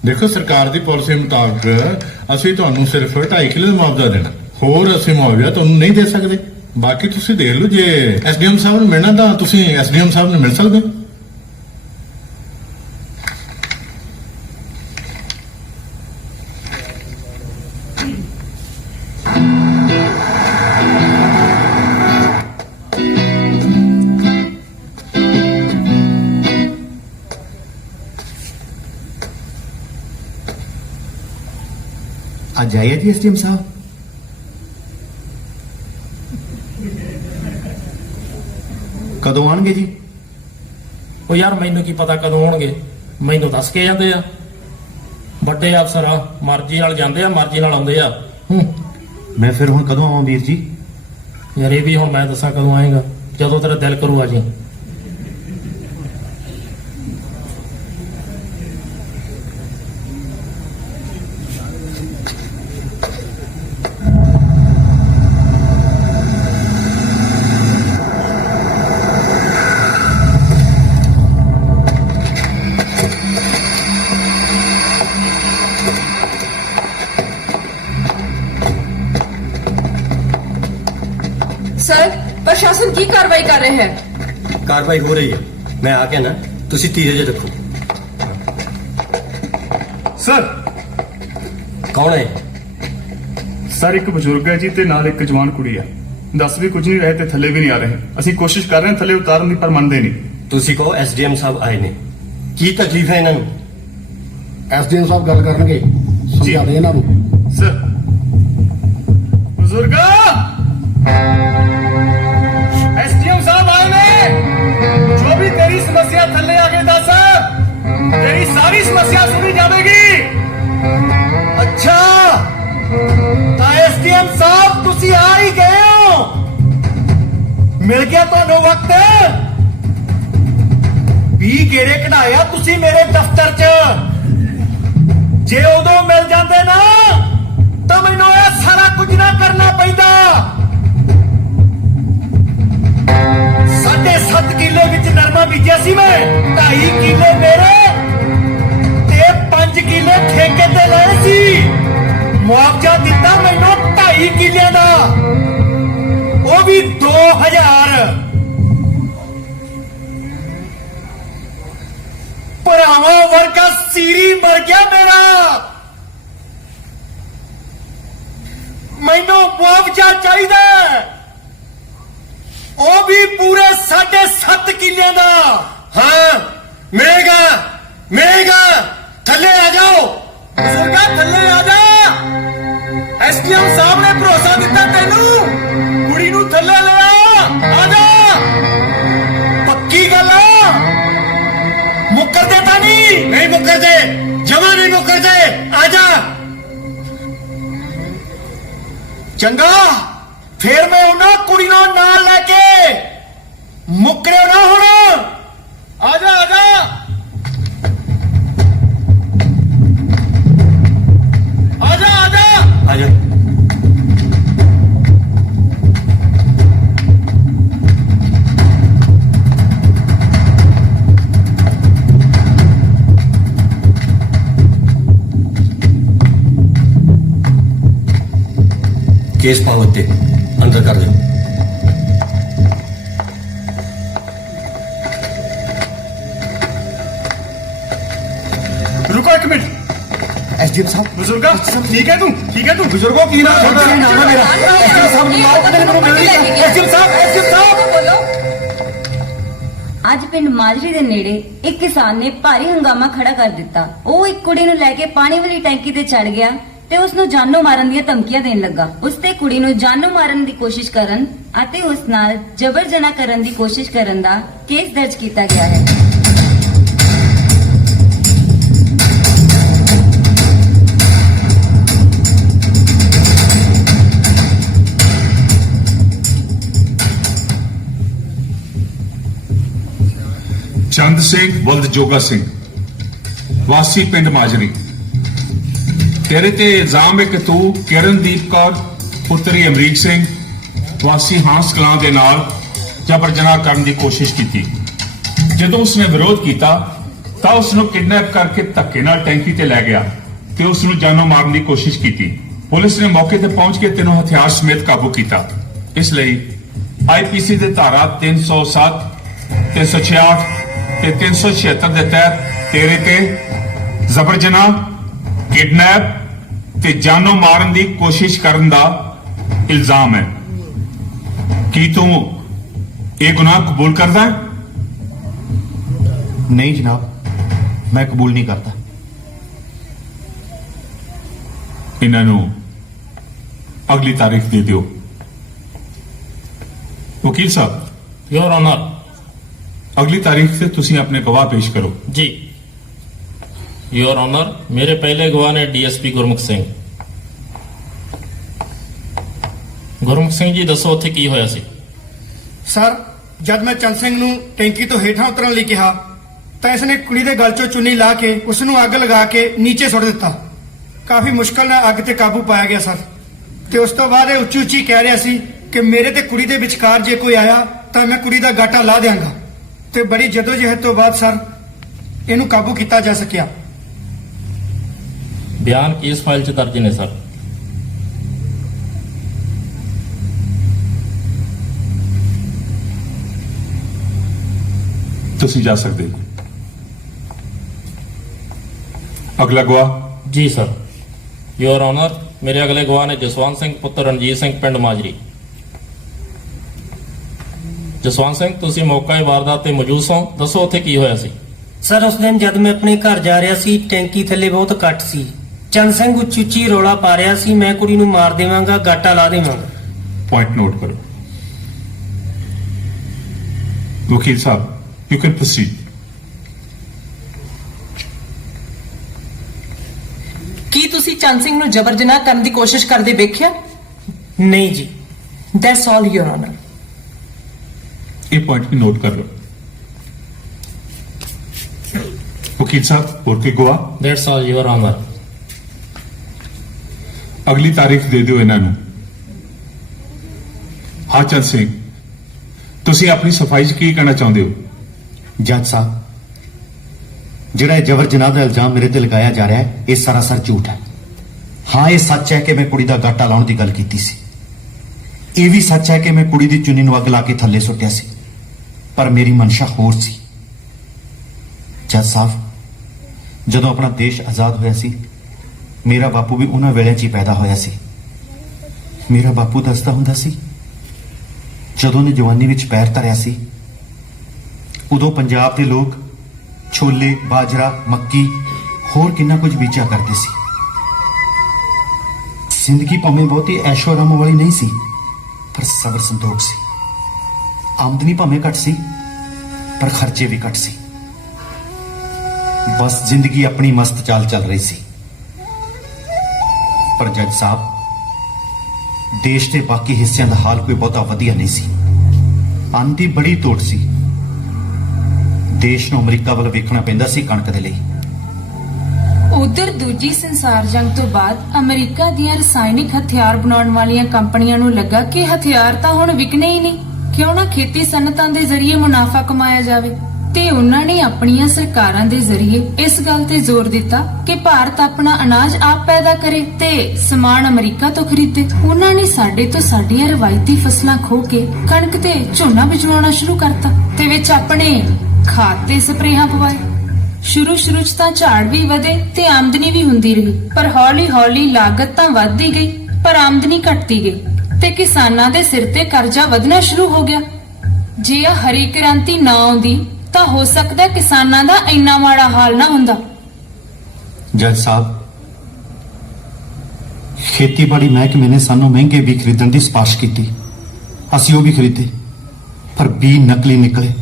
ਦੇਖੋ ਸਰਕਾਰ ਦੀ ਪਾਲਿਸੀ ਮੁਤਾਬਕ ਅਸੀਂ ਤੁਹਾਨੂੰ ਸਿਰਫ 2.5 ਕਿੱਲੇ ਦਾ ਮੁਆਵਜ਼ਾ ਦੇਣਾ, ਹੋਰ ਅਸੀਂ ਮੁਆਵਜ਼ਾ ਤੁਹਾਨੂੰ ਨਹੀਂ ਦੇ ਸਕਦੇ। ਬਾਕੀ ਤੁਸੀਂ ਦੇਖ ਲਓ, ਜੇ ਐਸਡੀਐਮ ਸਾਹਿਬ ਨੂੰ ਮਿਲਣਾ ਤਾਂ ਤੁਸੀਂ ਐਸਡੀਐਮ ਸਾਹਿਬ ਨੂੰ ਮਿਲ ਸਕਦੇ ਹੋ। ਅੱਜ ਆਏ ਜੀ ਐਸਡੀਐਮ ਸਾਹਿਬ? ਕਦੋਂ ਆਣਗੇ ਜੀ? ਉਹ ਯਾਰ ਮੈਨੂੰ ਕੀ ਪਤਾ ਕਦੋਂ ਆਉਣਗੇ, ਮੈਨੂੰ ਦੱਸ ਕੇ ਜਾਂਦੇ ਆ। ਵੱਡੇ ਅਫਸਰ ਆ, ਮਰਜ਼ੀ ਨਾਲ ਜਾਂਦੇ ਆ, ਮਰਜ਼ੀ ਨਾਲ ਆਉਂਦੇ ਆ। ਮੈਂ ਫਿਰ ਹੁਣ ਕਦੋਂ ਆਵਾਂ ਵੀਰ ਜੀ? ਯਾਰ ਇਹ ਵੀ ਹੁਣ ਮੈਂ ਦੱਸਾਂ ਕਦੋਂ ਆਏਗਾ, ਜਦੋਂ ਤੇਰਾ ਦਿਲ ਕਰੂ ਆ ਜੀ। सर प्रशासन की कार्रवाई कर रहे हैं। कार्रवाई हो रही है, मैं आ गया ना, तुसी धीरज रखो। सर कौन है? सर एक बजुर्ग है जी ते नाल एक जवान कुड़ी है, दस भी कुछ नहीं रहे ते थले भी नहीं आ रहे। ਅਸੀਂ ਕੋਸ਼ਿਸ਼ ਕਰ ਰਹੇ ਹਾਂ ਥੱਲੇ ਉਤਾਰਨ ਦੀ, ਪਰ ਮੰਨਦੇ ਨਹੀਂ। ਤੁਸੀਂ ਕਹੋ ਐਸਡੀਐਮ ਸਾਹਿਬ ਆਏ ਨੇ, ਕੀ ਤਕਲੀਫ ਹੈ ਇਹਨਾਂ ਨੂੰ? ਐਸਡੀਐਮ ਸਾਹਿਬ ਗੱਲ ਕਰਨਗੇ, ਸਮਝਾ ਦੇ ਇਹਨਾਂ ਨੂੰ। ਸਰ ਬਜ਼ੁਰਗਾ एसडीएम साहब आए ने, जो भी तेरी समस्या थल्ले आगे दस, तेरी सारी समस्या सुनी जाएगी। अच्छा ਤਾਂ ਐਸਡੀਐਮ ਸਾਹਿਬ ਤੁਸੀਂ ਆ ਹੀ ਗਏ ਹੋ, ਮਿਲ ਗਿਆ ਤੁਹਾਨੂੰ ਵਕਤ। 20 ਗੇੜੇ ਕਢਾਇਆ ਤੁਸੀਂ ਮੇਰੇ ਦਫ਼ਤਰ 'ਚ, ਜੇ ਉਦੋਂ ਮਿਲ ਜਾਂਦੇ ਨਾ ਤਾਂ ਮੈਨੂੰ ਇਹ ਸਾਰਾ ਕੁਝ ਨਾ ਕਰਨਾ ਪੈਂਦਾ। 7.5 ਕਿੱਲੇ ਵਿੱਚ ਨਰਮਾ ਬੀਜਿਆ ਸੀ ਮੈਂ, 2.5 ਕਿੱਲੇ ਮੇਰੇ ਤੇ 5 ਕਿੱਲੇ ਠੇਕੇ ਤੇ ਲਏ ਸੀ। ਮੁਆਵਜ਼ਾ ਦਿੱਤਾ ਮੈਨੂੰ 2.5 ਕਿੱਲਿਆਂ ਦਾ, ਉਹ ਵੀ 2000। ਭਰਾਵਾਂ ਵਰਗਾ ਸੀਰੀ ਮਰ ਗਿਆ ਮੇਰਾ, ਮੈਨੂੰ ਮੁਆਵਜ਼ਾ ਚਾਹੀਦਾ, ਉਹ ਵੀ ਪੂਰੇ 7.5 ਕਿੱਲਿਆਂ ਦਾ। ਹਾਂ ਮਿਲੇਗਾ, ਮਿਲੇਗਾ। ਥੱਲੇ ਆ ਜਾਓ ਬਜ਼ੁਰਗਾ, ਥੱਲੇ ਆ ਜਾ। ਐਸਡੀਐਮ ਸਾਹਿਬ ਨੇ ਭਰੋਸਾ ਦਿੱਤਾ ਤੈਨੂੰ, ਕੁੜੀ ਨੂੰ ਥੱਲੇ ਲੈ ਆ ਜਾ। ਪੱਕੀ ਗੱਲ ਆ, ਮੁੱਕਰਦੇ ਤਾਂ ਨਹੀਂ? ਨਹੀਂ ਮੁੱਕਰਦੇ, ਜਮਾ ਨਹੀਂ ਮੁੱਕਰਦੇ। ਆ ਜਾ। ਚੰਗਾ ਫਿਰ ਮੈਂ ਉਹਨਾਂ ਕੁੜੀ ਨੂੰ ਨਾਲ ਲੈ ਕੇ ਮੁੱਕਰਿਓ ਨਾ ਹੁਣ। ਆ ਜਾ, ਆ ਜਾ, ਆ ਜਾ, ਆ ਜਾ, आ जा। केस पावते अंदर कर दो। रुको एक मिनट। ਐਸਡੀਐਮ ਸਾਹਿਬ बुजुर्गा ठीक है तू, ठीक है तू। ਬਜ਼ੁਰਗੋ ਕੀ ਨਾਮ ਹੈ ਮੇਰਾ? ਐਸਡੀਐਮ ਸਾਹਿਬ ਨੂੰ ਲਾਓ, ਮੈਨੂੰ ਮਿਲ ਨਹੀਂ ਗਿਆ। ਐਸਡੀਐਮ ਸਾਹਿਬ, ਐਸਡੀਐਮ ਸਾਹਿਬ। ਅੱਜ ਪਿੰਡ ਮਾਜਰੀ ਦੇ ਨੇੜੇ ਇੱਕ ਕਿਸਾਨ ਨੇ ਭਾਰੀ ਹੰਗਾਮਾ ਖੜਾ ਕਰ ਦਿੱਤਾ। ਉਹ ਇੱਕ ਕੁੜੀ ਨੂੰ ਲੈ ਕੇ ਪਾਣੀ ਵਾਲੀ ਟੈਂਕੀ ਤੇ ਚੜ ਗਿਆ ਤੇ ਉਸ ਨੂੰ ਜਾਨੋਂ ਮਾਰਨ ਦੀਆਂ ਧਮਕੀਆਂ ਦੇਣ ਲੱਗਾ। ਉਸ ਤੇ ਕੁੜੀ ਨੂੰ ਜਾਨੋਂ ਮਾਰਨ ਦੀ ਕੋਸ਼ਿਸ਼ ਕਰਨ ਅਤੇ ਉਸ ਨਾਲ ਜ਼ਬਰ ਜਨਾਹ ਕਰਨ ਦੀ ਕੋਸ਼ਿਸ਼ ਕਰਨ ਦਾ ਕੇਸ ਦਰਜ ਕੀਤਾ ਗਿਆ ਹੈ। चंद सिंह वल्द जोगा सिंह वासी पिंड माजरी, तेरे ते इल्जाम है कि तू किरणदीप कौर पुत्री अमरीक सिंह वासी हांस कलां दे नाल जबर जनाह करन दी कोशिश की। जदों उसने विरोध किया ਤਾਂ ਉਸ ਨੂੰ ਕਿਡਨੈਪ ਕਰਕੇ ਧੱਕੇ ਨਾਲ ਟੈਂਕੀ ਤੇ ਲੈ ਗਿਆ ਤੇ ਉਸ ਨੂੰ ਜਾਨੋਂ ਮਾਰਨ ਦੀ ਕੋਸ਼ਿਸ਼ ਕੀਤੀ। ਪੁਲਿਸ ਨੇ ਮੌਕੇ ਤੇ ਪਹੁੰਚ ਕੇ ਤੈਨੂੰ ਹਥਿਆਰ ਸਮੇਤ ਕਾਬੂ ਕੀਤਾ। ਇਸ ਲਈ ਆਈਪੀਸੀ ਦੇ ਧਾਰਾ 307, 366 ਤੇ 376 ਦੇ ਤਹਿਤ ਤੇਰੇ ਤੇ ਜ਼ਬਰ ਜਨਾਹ, ਕਿਡਨੈਪ ਤੇ ਜਾਨੋਂ ਮਾਰਨ ਦੀ ਕੋਸ਼ਿਸ਼ ਕਰਨ ਦਾ ਇਲਜ਼ਾਮ ਹੈ। ਕੀ ਤੂੰ ਇਹ ਗੁਨਾਹ ਕਬੂਲ ਕਰਦਾ ਹੈ? ਨਹੀਂ ਜਨਾਬ, ਮੈਂ ਕਬੂਲ ਨਹੀਂ ਕਰਦਾ। ਇਹਨਾਂ ਨੂੰ ਅਗਲੀ ਤਾਰੀਖ ਦੇ ਦਿਓ। ਵਕੀਲ ਸਾਹਿਬ, योर ऑनर। ਅਗਲੀ ਤਾਰੀਖ ਤੇ ਤੁਸੀਂ ਆਪਣੇ ਗਵਾਹ ਪੇਸ਼ ਕਰੋ। जी योर ऑनर, मेरे पहले गवाह ने डीएसपी गुरमुख सिंह। ਗੁਰਮੁਖ ਸਿੰਘ ਜੀ ਦੱਸੋ ਉੱਥੇ ਕੀ ਹੋਇਆ ਸੀ? ਸਰ, ਜਦ ਮੈਂ ਚੰਦ ਸਿੰਘ ਨੂੰ ਟੈਂਕੀ ਤੋਂ ਹੇਠਾਂ ਉਤਰਨ ਲਈ ਕਿਹਾ ਤਾਂ ਇਸਨੇ ਕੁੜੀ ਦੇ ਗਲ 'ਚੋਂ ਚੁੰਨੀ ਲਾ ਕੇ ਉਸ ਨੂੰ ਅੱਗ ਲਗਾ ਕੇ ਨੀਚੇ ਸੁੱਟ ਦਿੱਤਾ। ਕਾਫੀ ਮੁਸ਼ਕਲ ਨਾਲ ਅੱਗ ਤੇ ਕਾਬੂ ਪਾਇਆ ਗਿਆ ਸਰ, ਤੇ ਉਸ ਤੋਂ ਬਾਅਦ ਇਹ ਉੱਚੀ ਉੱਚੀ ਕਹਿ ਰਿਹਾ ਸੀ ਕਿ ਮੇਰੇ ਤੇ ਕੁੜੀ ਦੇ ਵਿਚਕਾਰ ਜੇ ਕੋਈ ਆਇਆ ਤਾਂ ਮੈਂ ਕੁੜੀ ਦਾ ਗਾਟਾ ਲਾ ਦਿਆਂਗਾ, ਤੇ ਬੜੀ ਜਦੋਜਹਿਦ ਤੋਂ ਬਾਅਦ ਸਰ ਇਹਨੂੰ ਕਾਬੂ ਕੀਤਾ ਜਾ ਸਕਿਆ। ਬਿਆਨ ਕਿਸ ਫਾਈਲ 'ਚ ਦਰਜ ਨੇ ਸਰ? ਤੁਸੀਂ ਜਾ ਸਕਦੇ ਹੋ। ਅਗਲਾ ਗਵਾਹ। जी सर। योर ऑनर, मेरे अगले गवाह ने जसवंत सिंह पुत्र रणजीत सिंह पिंड माजरी। जसवंत सिंह, ਤੁਸੀਂ ਮੌਕੇ ਵਾਰਦਾਤ ਤੇ ਮੌਜੂਦ ਹੋ, ਦੱਸੋ ਉੱਥੇ ਕੀ ਹੋਇਆ ਸੀ? ਸਰ, ਉਸ ਦਿਨ ਜਦ ਮੈਂ ਆਪਣੇ ਘਰ ਜਾ ਰਿਹਾ ਸੀ, ਟੈਂਕੀ ਥੱਲੇ ਬਹੁਤ ਕੱਟ ਸੀ। ਚੰਦ ਸਿੰਘ ਉੱਚੀ ਉੱਚੀ ਰੋਲਾ ਪਾ ਰਿਹਾ ਸੀ, ਮੈਂ ਕੁੜੀ ਨੂੰ ਮਾਰ ਦੇਵਾਂਗਾ, ਗਾਟਾ ਲਾ ਦੇਵਾਂਗਾ। ਪੁਆਇੰਟ ਨੋਟ ਕਰੋ। ਵਕੀਲ ਸਾਹਿਬ, ਯੂ ਕੈਨ ਪ੍ਰੋਸੀਡ। ਕੀ ਤੁਸੀਂ ਚੰਦ ਸਿੰਘ ਨੂੰ ਜ਼ਬਰ ਜਨਾਹ ਕਰਨ ਦੀ ਕੋਸ਼ਿਸ਼ ਕਰਦੇ ਵੇਖਿਆ? ਨਹੀਂ ਜੀ। That's all your honour. ਇਹ ਪੁਆਇੰਟ ਵੀ ਨੋਟ ਕਰ ਲਓ। ਵਕੀਲ ਸਾਹਿਬ, ਹੋਰ ਕੋਈ ਗਵਾਹ? That's all your honour. ਅਗਲੀ ਤਾਰੀਖ ਦੇ ਦਿਓ ਇਹਨਾਂ ਨੂੰ। ਹਾਂ ਚੰਦ ਸਿੰਘ, ਤੁਸੀਂ ਆਪਣੀ ਸਫਾਈ 'ਚ ਕੀ ਕਹਿਣਾ ਚਾਹੁੰਦੇ ਹੋ? ਜੱਜ ਸਾਹਿਬ, ਜਿਹੜਾ ਇਹ ਜਬਰ ਜਨਾਹ ਦਾ ਇਲਜ਼ਾਮ ਮੇਰੇ ਤੇ ਲਗਾਇਆ ਜਾ ਰਿਹਾ ਹੈ, ਇਹ ਸਰਾਸਰ ਝੂਠ ਹੈ। ਹਾਂ, ਇਹ ਸੱਚ ਹੈ ਕਿ ਮੈਂ ਕੁੜੀ ਦਾ ਗਾਟਾ ਲਾਉਣ ਦੀ ਗੱਲ ਕੀਤੀ ਸੀ। ਇਹ ਵੀ ਸੱਚ ਹੈ ਕਿ ਮੈਂ ਕੁੜੀ ਦੀ ਚੁੰਨੀ ਨੂੰ ਅੱਗ ਲਾ ਕੇ ਥੱਲੇ ਸੁੱਟਿਆ ਸੀ, ਪਰ ਮੇਰੀ ਮਨਸ਼ਾ ਹੋਰ ਸੀ। ਜੱਜ ਸਾਹਿਬ, ਜਦੋਂ ਆਪਣਾ ਦੇਸ਼ ਆਜ਼ਾਦ ਹੋਇਆ ਸੀ, ਮੇਰਾ ਬਾਪੂ ਵੀ ਉਹਨਾਂ ਵੇਲਿਆਂ 'ਚ ਹੀ ਪੈਦਾ ਹੋਇਆ ਸੀ। ਮੇਰਾ ਬਾਪੂ ਦੱਸਦਾ ਹੁੰਦਾ ਸੀ, ਜਦੋਂ ਨੇ ਜਵਾਨੀ ਵਿੱਚ ਪੈਰ ਧਰਿਆ ਸੀ, ਉਦੋਂ ਪੰਜਾਬ ਦੇ ਲੋਕ ਛੋਲੇ, ਬਾਜਰਾ, ਮੱਕੀ, ਹੋਰ ਕਿੰਨਾ ਕੁਝ ਬੀਜਿਆ ਕਰਦੇ ਸੀ। ਜ਼ਿੰਦਗੀ ਭਾਵੇਂ ਬਹੁਤੀ ਐਸ਼ੋ ਆਰਾਮ ਵਾਲੀ ਨਹੀਂ ਸੀ, ਪਰ ਸਬਰ ਸੰਤੋਖ ਸੀ। ਆਮਦਨੀ ਭਾਵੇਂ ਘੱਟ ਸੀ, ਪਰ ਖਰਚੇ ਵੀ ਘੱਟ ਸੀ। ਬਸ ਜ਼ਿੰਦਗੀ ਆਪਣੀ ਮਸਤ ਚਾਲ ਚੱਲ ਰਹੀ ਸੀ। ਪਰ ਜੱਜ ਸਾਹਿਬ, ਦੇਸ਼ ਦੇ ਬਾਕੀ ਹਿੱਸਿਆਂ ਦਾ ਹਾਲ ਕੋਈ ਬਹੁਤਾ ਵਧੀਆ ਨਹੀਂ ਸੀ। ਅੰਨ ਦੀ ਬੜੀ ਤੋੜ ਸੀ। ਦੇਸ਼ ਨੂੰ ਅਮਰੀਕਾ ਵੱਲ ਵੇਖਣਾ ਪੈਂਦਾ ਸੀ ਕਣਕ ਦੇ ਲਈ। ਉਧਰ ਦੂਜੀ ਸੰਸਾਰ ਜੰਗ ਤੋਂ ਬਾਅਦ ਅਮਰੀਕਾ ਦੀਆਂ ਰਸਾਇਣਿਕ ਹਥਿਆਰ ਬਣਾਉਣ ਵਾਲੀਆਂ ਕੰਪਨੀਆਂ ਨੂੰ ਲੱਗਾ ਕਿ ਹਥਿਆਰ ਤਾਂ ਹੁਣ ਵਿਕਣੇ ਹੀ ਨਹੀਂ, ਕਿਉਂ ਨਾ ਖੇਤੀ ਸਨਅਤਾਂ ਦੇ ਜ਼ਰੀਏ ਮੁਨਾਫਾ ਕਮਾਇਆ ਜਾਵੇ। ਤੇ ਉਹਨਾਂ ਨੇ ਆਪਣੀਆਂ ਸਰਕਾਰਾਂ ਦੇ ਜ਼ਰੀਏ ਇਸ ਗੱਲ ਤੇ ਜ਼ੋਰ ਦਿੱਤਾ ਕਿ ਭਾਰਤ ਆਪਣਾ ਅਨਾਜ ਆਪ ਪੈਦਾ ਕਰੇ ਤੇ ਸਮਾਨ ਅਮਰੀਕਾ ਤੋਂ ਖਰੀਦੇ। ਉਹਨਾਂ ਨੇ ਸਾਡੇ ਤੋਂ ਸਾਡੀਆਂ ਰਵਾਇਤੀ ਫਸਲਾਂ ਖੋਹ ਕੇ ਕਣਕ ਤੇ ਝੋਨਾ ਬਿਜਵਾਉਣਾ ਸ਼ੁਰੂ ਕਰਤਾ ਤੇ ਵਿੱਚ ਆਪਣੇ ਖਾਦ ਤੇ ਸਪਰੇਹਾਂ ਪਵਾਏ। ਸ਼ੁਰੂ ਚ ਤਾਂ ਝਾੜ ਵੀ ਵਧੇ ਤੇ ਆਮਦਨੀ ਵੀ ਹੁੰਦੀ ਰਹੀ, ਪਰ ਹੌਲੀ-ਹੌਲੀ ਲਾਗਤ ਤਾਂ ਵੱਧਦੀ ਗਈ ਪਰ ਆਮਦਨੀ ਘਟਦੀ ਗਈ ਤੇ ਕਿਸਾਨਾਂ ਦੇ ਸਿਰ ਤੇ ਕਰਜ਼ਾ ਵਧਣਾ ਸ਼ੁਰੂ ਹੋ ਗਿਆ। ਜੇ ਆ ਹਰੀ ਕ੍ਰਾਂਤੀ ਨਾ ਆਉਂਦੀ ਤਾਂ ਹੋ ਸਕਦਾ ਕਿਸਾਨਾਂ ਦਾ ਇੰਨਾ ਮਾੜਾ ਹਾਲ ਨਾ ਹੁੰਦਾ। ਜੱਜ ਸਾਹਿਬ, ਖੇਤੀਬਾੜੀ ਮਹਿਕਮੇ ਨੇ ਸਾਨੂੰ ਮਹਿੰਗੇ ਬੀਜ ਖਰੀਦਣ ਦੀ ਸਿਫਾਰਿਸ਼ ਕੀਤੀ। ਅਸੀਂ ਉਹ ਵੀ ਖਰੀਦੇ, ਪਰ ਬੀਜ ਨਕਲੀ ਨਿਕਲੇ।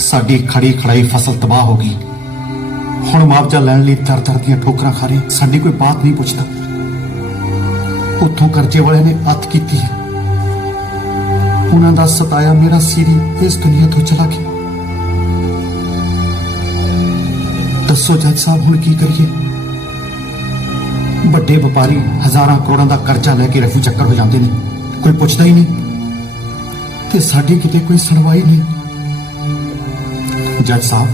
ਸਾਡੀ ਖੜੀ ਖੜਾਈ ਫਸਲ ਤਬਾਹ ਹੋ ਗਈ। ਹੁਣ ਮੁਆਵਜ਼ਾ ਲੈਣ ਲਈ ਦਰ ਦੀਆਂ ਠੋਕਰਾਂ ਖਾ ਰਹੇ। ਸਾਡੀ ਕੋਈ ਬਾਤ ਨਹੀਂ ਪੁੱਛਦਾ। ਉੱਥੋਂ ਕਰਜ਼ੇ ਵਾਲਿਆਂ ਨੇ ਅੱਤ ਕੀਤੀ ਹੈ। ਉਹਨਾਂ ਦਾ ਸਤਾਇਆ ਮੇਰਾ ਸੀਰੀ ਇਸ ਦੁਨੀਆ ਤੋਂ ਚਲਾ ਗਿਆ। ਦੱਸੋ ਜੱਜ ਸਾਹਿਬ, ਹੁਣ ਕੀ ਕਰੀਏ? ਵੱਡੇ ਵਪਾਰੀ ਹਜ਼ਾਰਾਂ ਕਰੋੜਾਂ ਦਾ ਕਰਜ਼ਾ ਲੈ ਕੇ ਰਫੂ ਚੱਕਰ ਹੋ ਜਾਂਦੇ ਨੇ, ਕੋਈ ਪੁੱਛਦਾ ਹੀ ਨਹੀਂ ਤੇ ਸਾਡੀ ਕਿਤੇ ਕੋਈ ਸੁਣਵਾਈ ਨਹੀਂ। ਜੱਜ ਸਾਹਿਬ,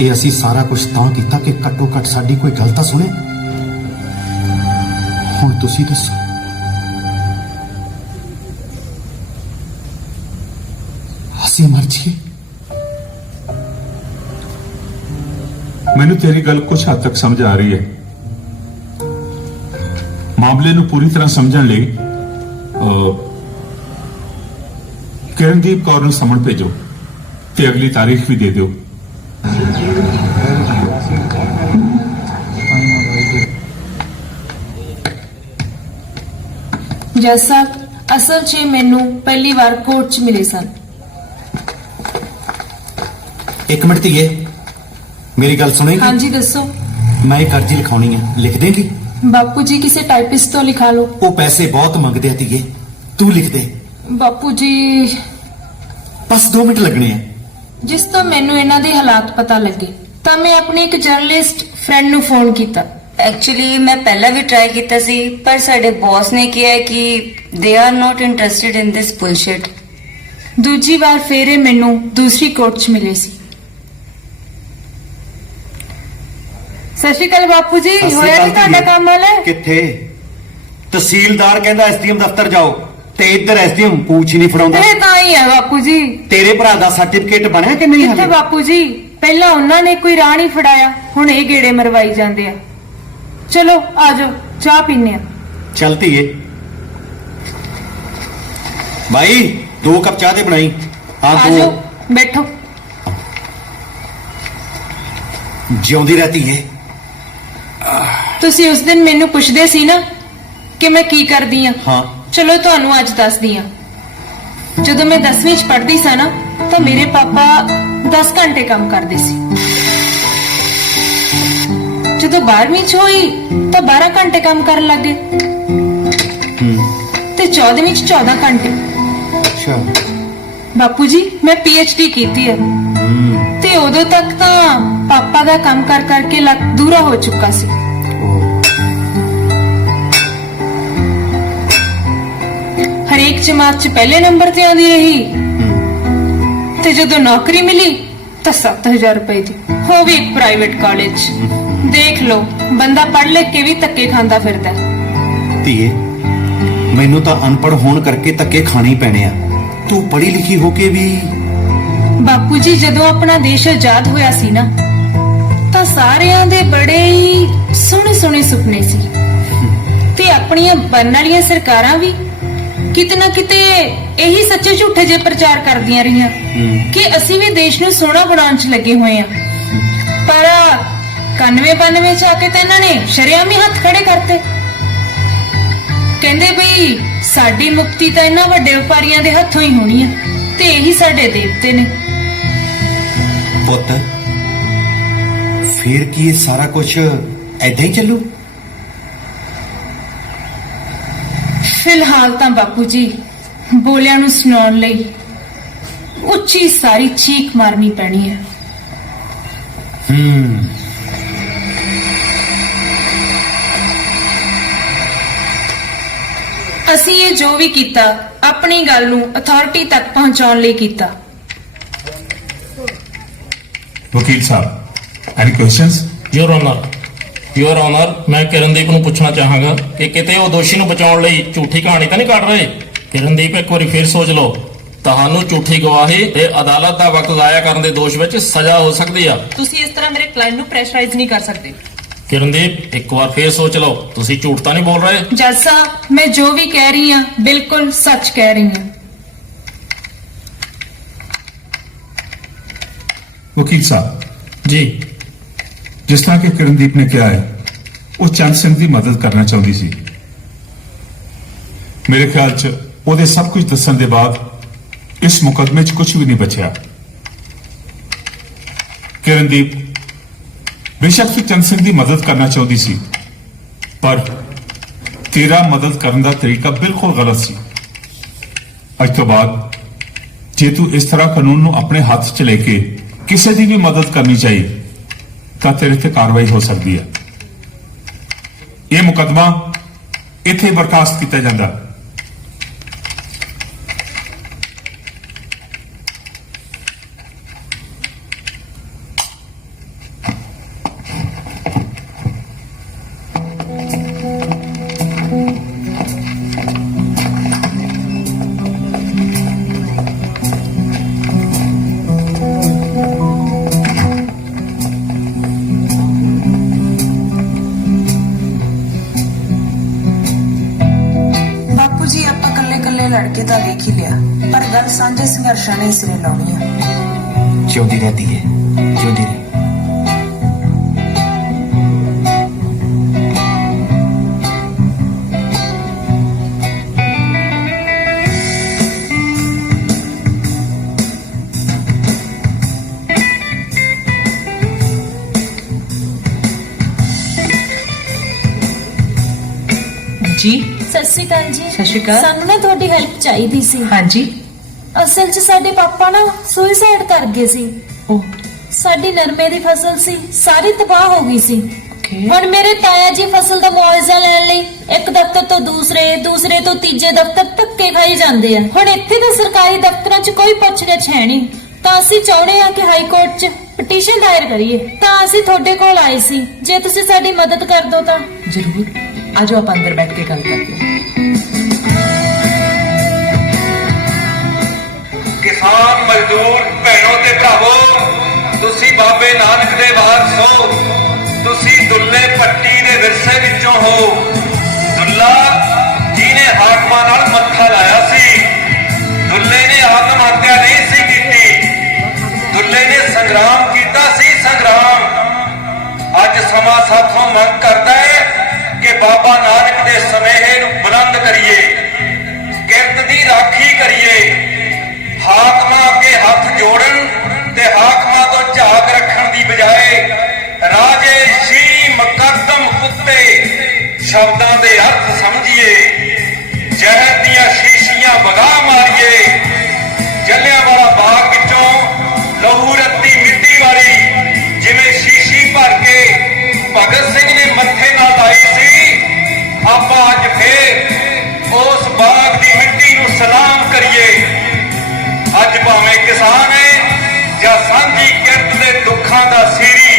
ਇਹ ਅਸੀਂ ਸਾਰਾ ਕੁਝ ਤਾਂ ਕੀਤਾ ਕਿ ਘੱਟੋ ਘੱਟ ਸਾਡੀ ਕੋਈ ਗੱਲ ਤਾਂ ਸੁਣੇ। ਹੁਣ ਤੁਸੀਂ ਦੱਸੋ। ਅਸੀਂ ਮਰ ਜਾਈਏ? ਮੈਨੂੰ ਤੇਰੀ ਗੱਲ ਕੁਝ ਹੱਦ ਤੱਕ ਸਮਝ ਆ ਰਹੀ ਹੈ। ਮਾਮਲੇ ਨੂੰ ਪੂਰੀ ਤਰ੍ਹਾਂ ਸਮਝਣ ਲਈ ਕਿਰਨਦੀਪ ਕੌਰ ਨੂੰ ਸਮਨ ਭੇਜੋ ਤੇ ਅਗਲੀ ਤਾਰੀਖ ਵੀ ਦੇ ਦਿਓ। ਜੱਜ ਸਾਹਿਬ, ਅਸਲ 'ਚ ਮੈਨੂੰ ਪਹਿਲੀ ਵਾਰ ਕੋਰਟ 'ਚ ਮਿਲੇ ਸਨ। ਇੱਕ ਮਿੰਟ ਧੀਏ, ਮੇਰੀ ਗੱਲ ਸੁਣੇਗੀ? ਹਾਂਜੀ ਦੱਸੋ। ਮੈਂ ਇੱਕ ਅਰਜ਼ੀ ਲਿਖਾਉਣੀ ਹੈ, ਲਿਖ ਦੇਂਗੀ? ਬਾਪੂ ਜੀ ਕਿਸੇ ਟਾਈਪਿਸਟ ਤੋਂ ਲਿਖਾ ਲਓ। ਉਹ ਪੈਸੇ ਬਹੁਤ ਮੰਗਦੇ ਆ ਧੀਏ, ਤੂੰ ਲਿਖ ਦੇ। ਬਾਪੂ ਜੀ ਬਸ 2 ਮਿੰਟ ਲੱਗਣੇ ਆ। ਜਿਸ ਤੋਂ ਮੈਨੂੰ ਇਹਨਾਂ ਦੇ ਹਾਲਾਤ ਪਤਾ ਲੱਗੇ ਤਾਂ ਮੈਂ ਆਪਣੇ ਇੱਕ ਜਰਨਲਿਸਟ ਫਰੈਂਡ ਨੂੰ ਫੋਨ ਕੀਤਾ। ਐਕਚੁਅਲੀ ਮੈਂ ਪਹਿਲਾਂ ਵੀ ਟਰਾਈ ਕੀਤਾ ਸੀ, ਪਰ ਸਾਡੇ ਬੌਸ ਨੇ ਕਿਹਾ ਕਿ they are not interested in this bullshit. ਦੂਜੀ ਵਾਰ ਫੇਰ ਇਹ ਮੈਨੂੰ ਦੂਸਰੀ ਕੋਰਟ 'ਚ ਮਿਲੇ ਸੀ। ਸਤਿ ਸ਼੍ਰੀ ਅਕਾਲ ਬਾਪੂ ਜੀ, ਹੋਇਆ ਜੀ ਤੁਹਾਡਾ ਕੰਮ ਵਾਲਾ? ਕਿੱਥੇ? ਤਹਿਸੀਲਦਾਰ ਕਹਿੰਦਾ ਐਸਡੀਐਮ ਦਫ਼ਤਰ ਜਾਓ ਤੇ ਇੱਧਰ ਐਸਡੀਐਮ ਪੂਛ ਨਹੀਂ ਫੜਾਉਂਦਾ। ਇਹ ਤਾਂ ਹੀ ਹੈ ਬਾਪੂ ਜੀ। ਤੇਰੇ ਭਰਾ ਦਾ ਸਰਟੀਫਿਕੇਟ ਬਣਿਆ ਕਿ ਨਹੀਂ ਕਿੱਥੇ ਬਾਪੂ ਜੀ? ਪਹਿਲਾਂ ਉਹਨਾਂ ਨੇ ਕੋਈ ਰਾਹ ਨਹੀਂ ਫੜਾਇਆ, ਹੁਣ ਇਹ ਗੇੜੇ ਮਰਵਾਈ ਜਾਂਦੇ ਆ। ਚਲੋ ਆਜੋ ਚਾਹ ਪੀਨੇ ਆ। ਚੱਲ ਧੀਏ। ਭਾਈ 2 ਕੱਪ ਚਾਹ ਦੇ ਬਣਾਈ। ਆਜੋ ਬੈਠੋ। ਜਿਉਂਦੀ ਰਹਤੀ ਹੈ। ਤੁਸੀਂ ਉਸ ਦਿਨ ਮੈਨੂੰ ਪੁੱਛਦੇ ਸੀ ਨਾ ਕਿ ਮੈਂ ਕੀ ਕਰਦੀ ਆ। ਹਾਂ। ਚਲੋ ਤੁਹਾਨੂੰ ਅੱਜ ਦੱਸਦੀ ਆ। ਜਦੋਂ ਮੈਂ 10ਵੀਂ 'ਚ ਪੜ੍ਹਦੀ ਸਾਂ ਨਾ ਤਾਂ ਮੇਰੇ ਪਾਪਾ 10 ਘੰਟੇ ਕੰਮ ਕਰਦੇ ਸੀ। ਜਦੋਂ 12ਵੀਂ 'ਚ ਹੋਈ ਤਾਂ 12 ਘੰਟੇ ਕੰਮ ਕਰਨ ਲੱਗੇ ਤੇ 14ਵੀਂ 'ਚ 14 ਘੰਟੇ। ਅੱਛਾ ਬਾਪੂ ਜੀ, ਮੈਂ PhD ਕੀਤੀ ਹੈ ਤੇ ਉਦੋਂ ਤੱਕ ਤਾਂ ਪਾਪਾ ਦਾ ਕੰਮ ਕਰ ਕਰਕੇ ਲੱਕ ਦੂਰਾ ਹੋ ਚੁੱਕਾ ਸੀ। ਹਰੇਕ ਜਮਾਤ 'ਚ ਪਹਿਲੇ ਨੰਬਰ ਤੇ ਆਉਂਦੀ ਰਹੀ ਤੇ ਜਦੋਂ ਨੌਕਰੀ ਮਿਲੀ ਤਾਂ 7000 ਰੁਪਏ ਦੀ, ਉਹ ਵੀ ਇੱਕ ਪ੍ਰਾਈਵੇਟ ਕਾਲਜ। ਦੇਖ ਲਓ, ਬੰਦਾ ਪੜ੍ਹ ਲਿਖ ਕੇ ਵੀ ਧੱਕੇ ਖਾਂਦਾ ਫਿਰਦਾ। ਧੀਏ, ਮੈਨੂੰ ਤਾਂ ਅਨਪੜ੍ਹ ਹੋਣ ਕਰਕੇ ਧੱਕੇ ਖਾਣੇ ਹੀ ਪੈਣੇ ਆ। ਤੂੰ ਪੜ੍ਹੀ ਲਿਖੀ ਹੋ ਕੇ ਵੀ। ਬਾਪੂ ਜੀ, ਜਦੋਂ ਆਪਣਾ ਦੇਸ਼ ਆਜ਼ਾਦ ਹੋਇਆ ਸੀ ਨਾ ਤਾਂ ਸਾਰਿਆਂ ਦੇ ਬੜੇ ਹੀ ਸੋਹਣੇ ਸੋਹਣੇ ਸੁਪਨੇ ਸੀ ਤੇ ਆਪਣੀਆਂ ਬਣਨ ਵਾਲੀਆਂ ਸਰਕਾਰਾਂ ਵੀ ਕਿਤੇ ਨਾ ਕਿਤੇ ਇਹੀ ਸੱਚੇ ਝੂਠੇ ਜੇ ਪ੍ਰਚਾਰ ਕਰਦੀਆਂ ਰਹੀਆਂ ਕਿ ਅਸੀਂ ਵੀ ਦੇਸ਼ ਨੂੰ ਸੋਹਣਾ ਬਣਾਉਣ 'ਚ ਲੱਗੇ ਹੋਏ ਆ। ਪਰ 91-92 'ਚ ਆ ਕੇ ਤਾਂ ਇਹਨਾਂ ਨੇ ਸ਼ਰੇਆਮ ਹੀ ਹੱਥ ਖੜੇ ਕਰਤੇ। ਕਹਿੰਦੇ ਬਈ ਸਾਡੀ ਮੁਕਤੀ ਤਾਂ ਇਹਨਾਂ ਵੱਡੇ ਵਪਾਰੀਆਂ ਦੇ ਹੱਥੋਂ ਹੀ ਹੋਣੀ ਆ ਤੇ ਇਹੀ ਸਾਡੇ ਦੇਵਤੇ ਨੇ। ਪੁੱਤ, ਫਿਰ ਕੀ ਇਹ ਸਾਰਾ ਕੁਝ ਐਦਾਂ ਹੀ ਚੱਲੂ? ਫਿਲਹਾਲ ਤਾਂ ਬਾਪੂ ਜੀ ਬੋਲਿਆਂ ਨੂੰ ਸੁਣਾਉਣ ਲਈ ਉੱਚੀ ਸਾਰੀ ਚੀਕ ਮਾਰਨੀ ਪੈਣੀ ਹੈ। ਅਸੀਂ ਇਹ ਜੋ ਵੀ ਕੀਤਾ ਆਪਣੀ ਗੱਲ ਨੂੰ ਅਥਾਰਟੀ ਤੱਕ ਪਹੁੰਚਾਉਣ ਲਈ ਕੀਤਾ। ਵਕੀਲ ਸਾਹਿਬ, ਐਨੀ ਕੁਐਸਚਨਸ? ਯੂਰ ਆਨਰ, ਮੈਂ ਕਿਰਨਦੀਪ ਨੂੰ ਪੁੱਛਣਾ ਚਾਹਾਂਗਾ ਕਿ ਕਿਤੇ ਉਹ ਦੋਸ਼ੀ ਨੂੰ ਬਚਾਉਣ ਲਈ ਝੂਠੀ ਕਹਾਣੀ ਤਾਂ ਨਹੀਂ ਕੱਢ ਰਹੇ। ਕਿਰਨਦੀਪ, ਇੱਕ ਵਾਰੀ ਫਿਰ ਸੋਚ ਲਓ। ਤੁਹਾਨੂੰ ਝੂਠੀ ਗਵਾਹੀ ਤੇ ਅਦਾਲਤ ਦਾ ਵਕਤ ਜ਼ਾਇਆ ਕਰਨ ਦੇ ਦੋਸ਼ ਵਿੱਚ ਸਜ਼ਾ ਹੋ ਸਕਦੀ ਆ। ਤੁਸੀਂ ਇਸ ਤਰ੍ਹਾਂ ਮੇਰੇ ਕਲਾਇੰਟ ਨੂੰ ਪ੍ਰੈਸ਼ਰਾਈਜ਼ ਨਹੀਂ ਕਰ ਸਕਦੇ। ਕਿਰਨਦੀਪ, ਇੱਕ ਵਾਰ ਫੇਰ ਸੋਚ ਲਓ। ਤੁਸੀਂ ਝੂਠ ਤਾਂ ਨਹੀਂ ਬੋਲ ਰਹੇ? ਜੱਜ ਸਾਹਿਬ, ਮੈਂ ਜੋ ਵੀ ਕਹਿ ਰਹੀ ਹਾਂ ਬਿਲਕੁਲ ਸੱਚ ਕਹਿ ਰਹੀ ਹਾਂ। ਵਕੀਲ ਸਾਹਿਬ ਜੀ, ਜਿਸ ਤਰ੍ਹਾਂ ਕਿ ਕਿਰਨਦੀਪ ਨੇ ਕਿਹਾ ਹੈ, ਉਹ ਚੰਦ ਸਿੰਘ ਦੀ ਮਦਦ ਕਰਨਾ ਚਾਹੁੰਦੀ ਸੀ। ਮੇਰੇ ਖਿਆਲ 'ਚ ਉਹਦੇ ਸਭ ਕੁਝ ਦੱਸਣ ਦੇ ਬਾਅਦ ਇਸ ਮੁਕੱਦਮੇ 'ਚ ਕੁਝ ਵੀ ਨਹੀਂ ਬਚਿਆ। ਕਿਰਨਦੀਪ ਬੇਸ਼ੱਕ ਚੰਦ ਸਿੰਘ ਦੀ ਮਦਦ ਕਰਨਾ ਚਾਹੁੰਦੀ ਸੀ, ਪਰ ਤੇਰਾ ਮਦਦ ਕਰਨ ਦਾ ਤਰੀਕਾ ਬਿਲਕੁਲ ਗਲਤ ਸੀ। ਅੱਜ ਤੋਂ ਬਾਅਦ ਜੇ ਤੂੰ ਇਸ ਤਰ੍ਹਾਂ ਕਾਨੂੰਨ ਨੂੰ ਆਪਣੇ ਹੱਥ 'ਚ ਲੈ ਕੇ ਕਿਸੇ ਦੀ ਵੀ ਮਦਦ ਕਰਨੀ ਚਾਹੀ ਤਾਂ ਤੇਰੇ ਤੇ ਕਾਰਵਾਈ ਹੋ ਸਕਦੀ ਹੈ। ਇਹ ਮੁਕੱਦਮਾ ਇੱਥੇ ਬਰਖਾਸਤ ਕੀਤਾ ਜਾਂਦਾ। ਲੜ ਕੇ ਤਾਂ ਵੇਖ ਹੀ ਲਿਆ, ਪਰ ਗੱਲ ਸਾਂਝੇ ਸੰਘਰਸ਼ਾਂ ਨੇ ਸਿਰੇ ਲਾਉਣੀ ਆ। ਜਿਉਂਦੀ ਰਹਦੀ ਹੈ, ਜਿਉਂਦੀ ਰਹੇ। ਜੀ ਸਤਿ ਸ਼੍ਰੀ ਅਕਾਲ ਜੀ। ਸਤਿ ਸ਼੍ਰੀ ਅਕਾਲ। ਸਾਨੂੰ ਨਾ ਤੁਹਾਡੀ ਹੈਲਪ ਚਾਹੀਦੀ ਸੀ। ਹਾਂਜੀ। ਅਸਲ 'ਚ ਸਾਡੇ ਪਾਪਾ ਨਾ ਸੁਸਾਈਡ ਕਰ ਗਏ ਸੀ। ਸਾਡੀ ਨਰਮੇ ਦੀ ਫਸਲ ਸੀ, ਸਾਰੀ ਤਬਾਹ ਹੋ ਗਈ ਸੀ। ਹੁਣ ਮੇਰੇ ਤਾਇਆ ਜੀ ਫਸਲ ਦਾ ਮੁਆਵਜ਼ਾ ਲੈਣ ਲਈ ਇੱਕ ਦਫ਼ਤਰ ਤੋਂ ਦੂਸਰੇ ਤੋਂ ਤੀਜੇ ਦਫ਼ਤਰ ਧੱਕੇ ਖਾਈ ਜਾਂਦੇ ਆ। ਹੁਣ ਇੱਥੇ ਤਾਂ ਸਰਕਾਰੀ ਦਫ਼ਤਰਾਂ 'ਚ ਕੋਈ ਪੁੱਛਗਿੱਛ ਹੈ ਨਹੀਂ, ਤਾਂ ਅਸੀਂ ਚਾਹੁੰਦੇ ਆ ਕਿ ਹਾਈ ਕੋਰਟ 'ਚ ਪਟੀਸ਼ਨ ਦਾਇਰ ਕਰੀਏ। ਤਾਂ ਅਸੀਂ ਤੁਹਾਡੇ ਕੋਲ ਆਏ ਸੀ, ਜੇ ਤੁਸੀਂ ਸਾਡੀ ਮਦਦ ਕਰ ਦਿਓ ਤਾਂ। ਜ਼ਰੂਰ, ਆਜੋ ਆਪਾਂ ਅੰਦਰ ਬੈਠ ਕੇ ਗੱਲ ਕਰਦੇ ਹਾਂ। ਕਿਸਾਨ ਮਜ਼ਦੂਰ ਭੈਣੋ ਤੇ ਭਰਾਵੋ, ਤੁਸੀਂ ਬਾਬੇ ਨਾਨਕ ਦੇ ਵਾਰਸ ਹੋ। ਤੁਸੀਂ ਦੁੱਲੇ ਪੱਟੀ ਦੇ ਵਿਰਸੇ ਵਿੱਚੋਂ ਹੋ। ਦੁੱਲਾ ਜਿਹਨੇ ਹਾਕਮਾਂ ਨਾਲ ਮੱਥਾ ਲਾਇਆ ਸੀ। ਦੁੱਲੇ ਨੇ ਆਤਮ ਹੱਤਿਆ ਨਹੀਂ ਸੀ ਕੀਤੀ, ਦੁੱਲੇ ਨੇ ਸੰਗਰਾਮ ਕੀਤਾ ਸੀ, ਸੰਗਰਾਮ। ਅੱਜ ਸਮਾਂ ਸਾਥੋਂ ਮੰਗ ਕਰਦਾ ਹੈ ਕਿ ਬਾਬਾ ਨਾਨਕ ਦੇ ਸੁਨੇਹੇ ਨੂੰ ਬੁਲੰਦ ਕਰੀਏ, ਕਿਰਤ ਦੀ ਰਾਖੀ ਕਰੀਏ, ਹਾਕਮਾਂ ਅੱਗੇ ਹੱਥ ਜੋੜਨ ਤੇ ਹਾਕਮਾਂ ਤੋਂ ਝਾਕ ਰੱਖਣ ਦੀ ਬਜਾਏ ਰਾਜੇ ਸ਼੍ਰੀ ਮੁਕੱਦਮ ਉੱਤੇ ਸ਼ਬਦਾਂ ਦੇ ਅਰਥ ਸਮਝੀਏ, ਜ਼ਹਿਰ ਦੀਆਂ ਸ਼ੀਸ਼ੀਆਂ ਵਗਾ ਮਾਰੀਏ। ਜਲਿਆਂਵਾਲਾ ਬਾਗ ਵਿੱਚੋਂ ਲਹੂ ਰੱਤੀ ਮਿੱਟੀ ਵਾਲੀ ਜਿਵੇਂ ਸ਼ੀਸ਼ੀ ਭਰ ਕੇ ਭਗਤ ਸਿੰਘ ਨੇ ਮੱਥੇ ਨਾਲ ਲਾਈ ਸੀ, ਆਪਾਂ ਅੱਜ ਫੇਰ ਉਸ ਬਾਗ ਦੀ ਮਿੱਟੀ ਨੂੰ ਸਲਾਮ ਕਰੀਏ। ਅੱਜ ਭਾਵੇਂ ਕਿਸਾਨ ਹੈ ਜਾਂ ਸਾਂਝੀ ਕਿਰਤ ਦੇ ਦੁੱਖਾਂ ਦਾ ਸੀਰੀ,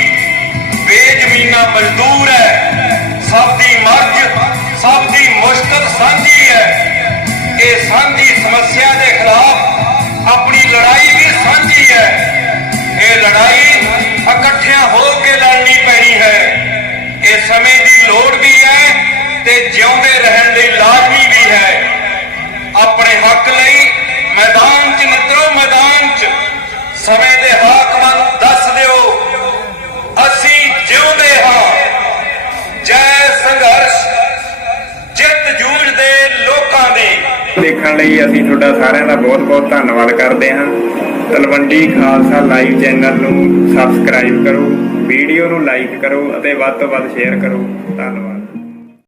ਬੇਜ਼ਮੀਨਾ ਮਜ਼ਦੂਰ ਹੈ, ਸਭ ਦੀ ਮਰਜ਼, ਸਭ ਦੀ ਮੁਸ਼ਕਲ ਸਾਂਝੀ ਹੈ। ਇਹ ਸਾਂਝੀ ਸਮੱਸਿਆ ਦੇ ਖਿਲਾਫ ਆਪਣੀ ਲੜਾਈ ਵੀ ਸਾਂਝੀ ਹੈ। ਇਹ ਲੜਾਈ ਇਕੱਠਿਆਂ ਹੋ ਕੇ ਲੜਨੀ ਪੈਣੀ ਹੈ। ਇਹ ਸਮੇਂ ਦੀ ਲੋੜ ਵੀ ਹੈ ਤੇ ਜਿਉਂਦੇ ਰਹਿਣ ਲਈ ਲਾਜ਼ਮੀ ਵੀ ਹੈ। ਆਪਣੇ ਹੱਕ ਲਈ ਮੈਦਾਨ 'ਚ ਨਿਤਰੋ, ਮੈਦਾਨ 'ਚ। ਸਮੇਂ ਦੇ ਹਾਕਮਾਂ ਨੂੰ ਦੱਸ ਦਿਓ, ਅਸੀਂ ਜਿਉਂਦੇ ਹਾਂ। ਜੈ ਸੰਘਰਸ਼, ਜਿੱਤ ਜੂਝਦੇ ਲੋਕਾਂ ਦੀ। ਦੇਖਣ ਲਈ ਅਸੀਂ ਤੁਹਾਡਾ ਸਾਰਿਆਂ ਦਾ ਬਹੁਤ-ਬਹੁਤ ਧੰਨਵਾਦ ਕਰਦੇ ਹਾਂ। ਤਲਵੰਡੀ ਖਾਲਸਾ ਲਾਈਵ ਚੈਨਲ ਨੂੰ ਸਬਸਕ੍ਰਾਈਬ ਕਰੋ, ਵੀਡੀਓ ਨੂੰ ਲਾਈਕ ਕਰੋ ਅਤੇ ਵੱਧ ਤੋਂ ਵੱਧ ਸ਼ੇਅਰ ਕਰੋ। ਧੰਨਵਾਦ।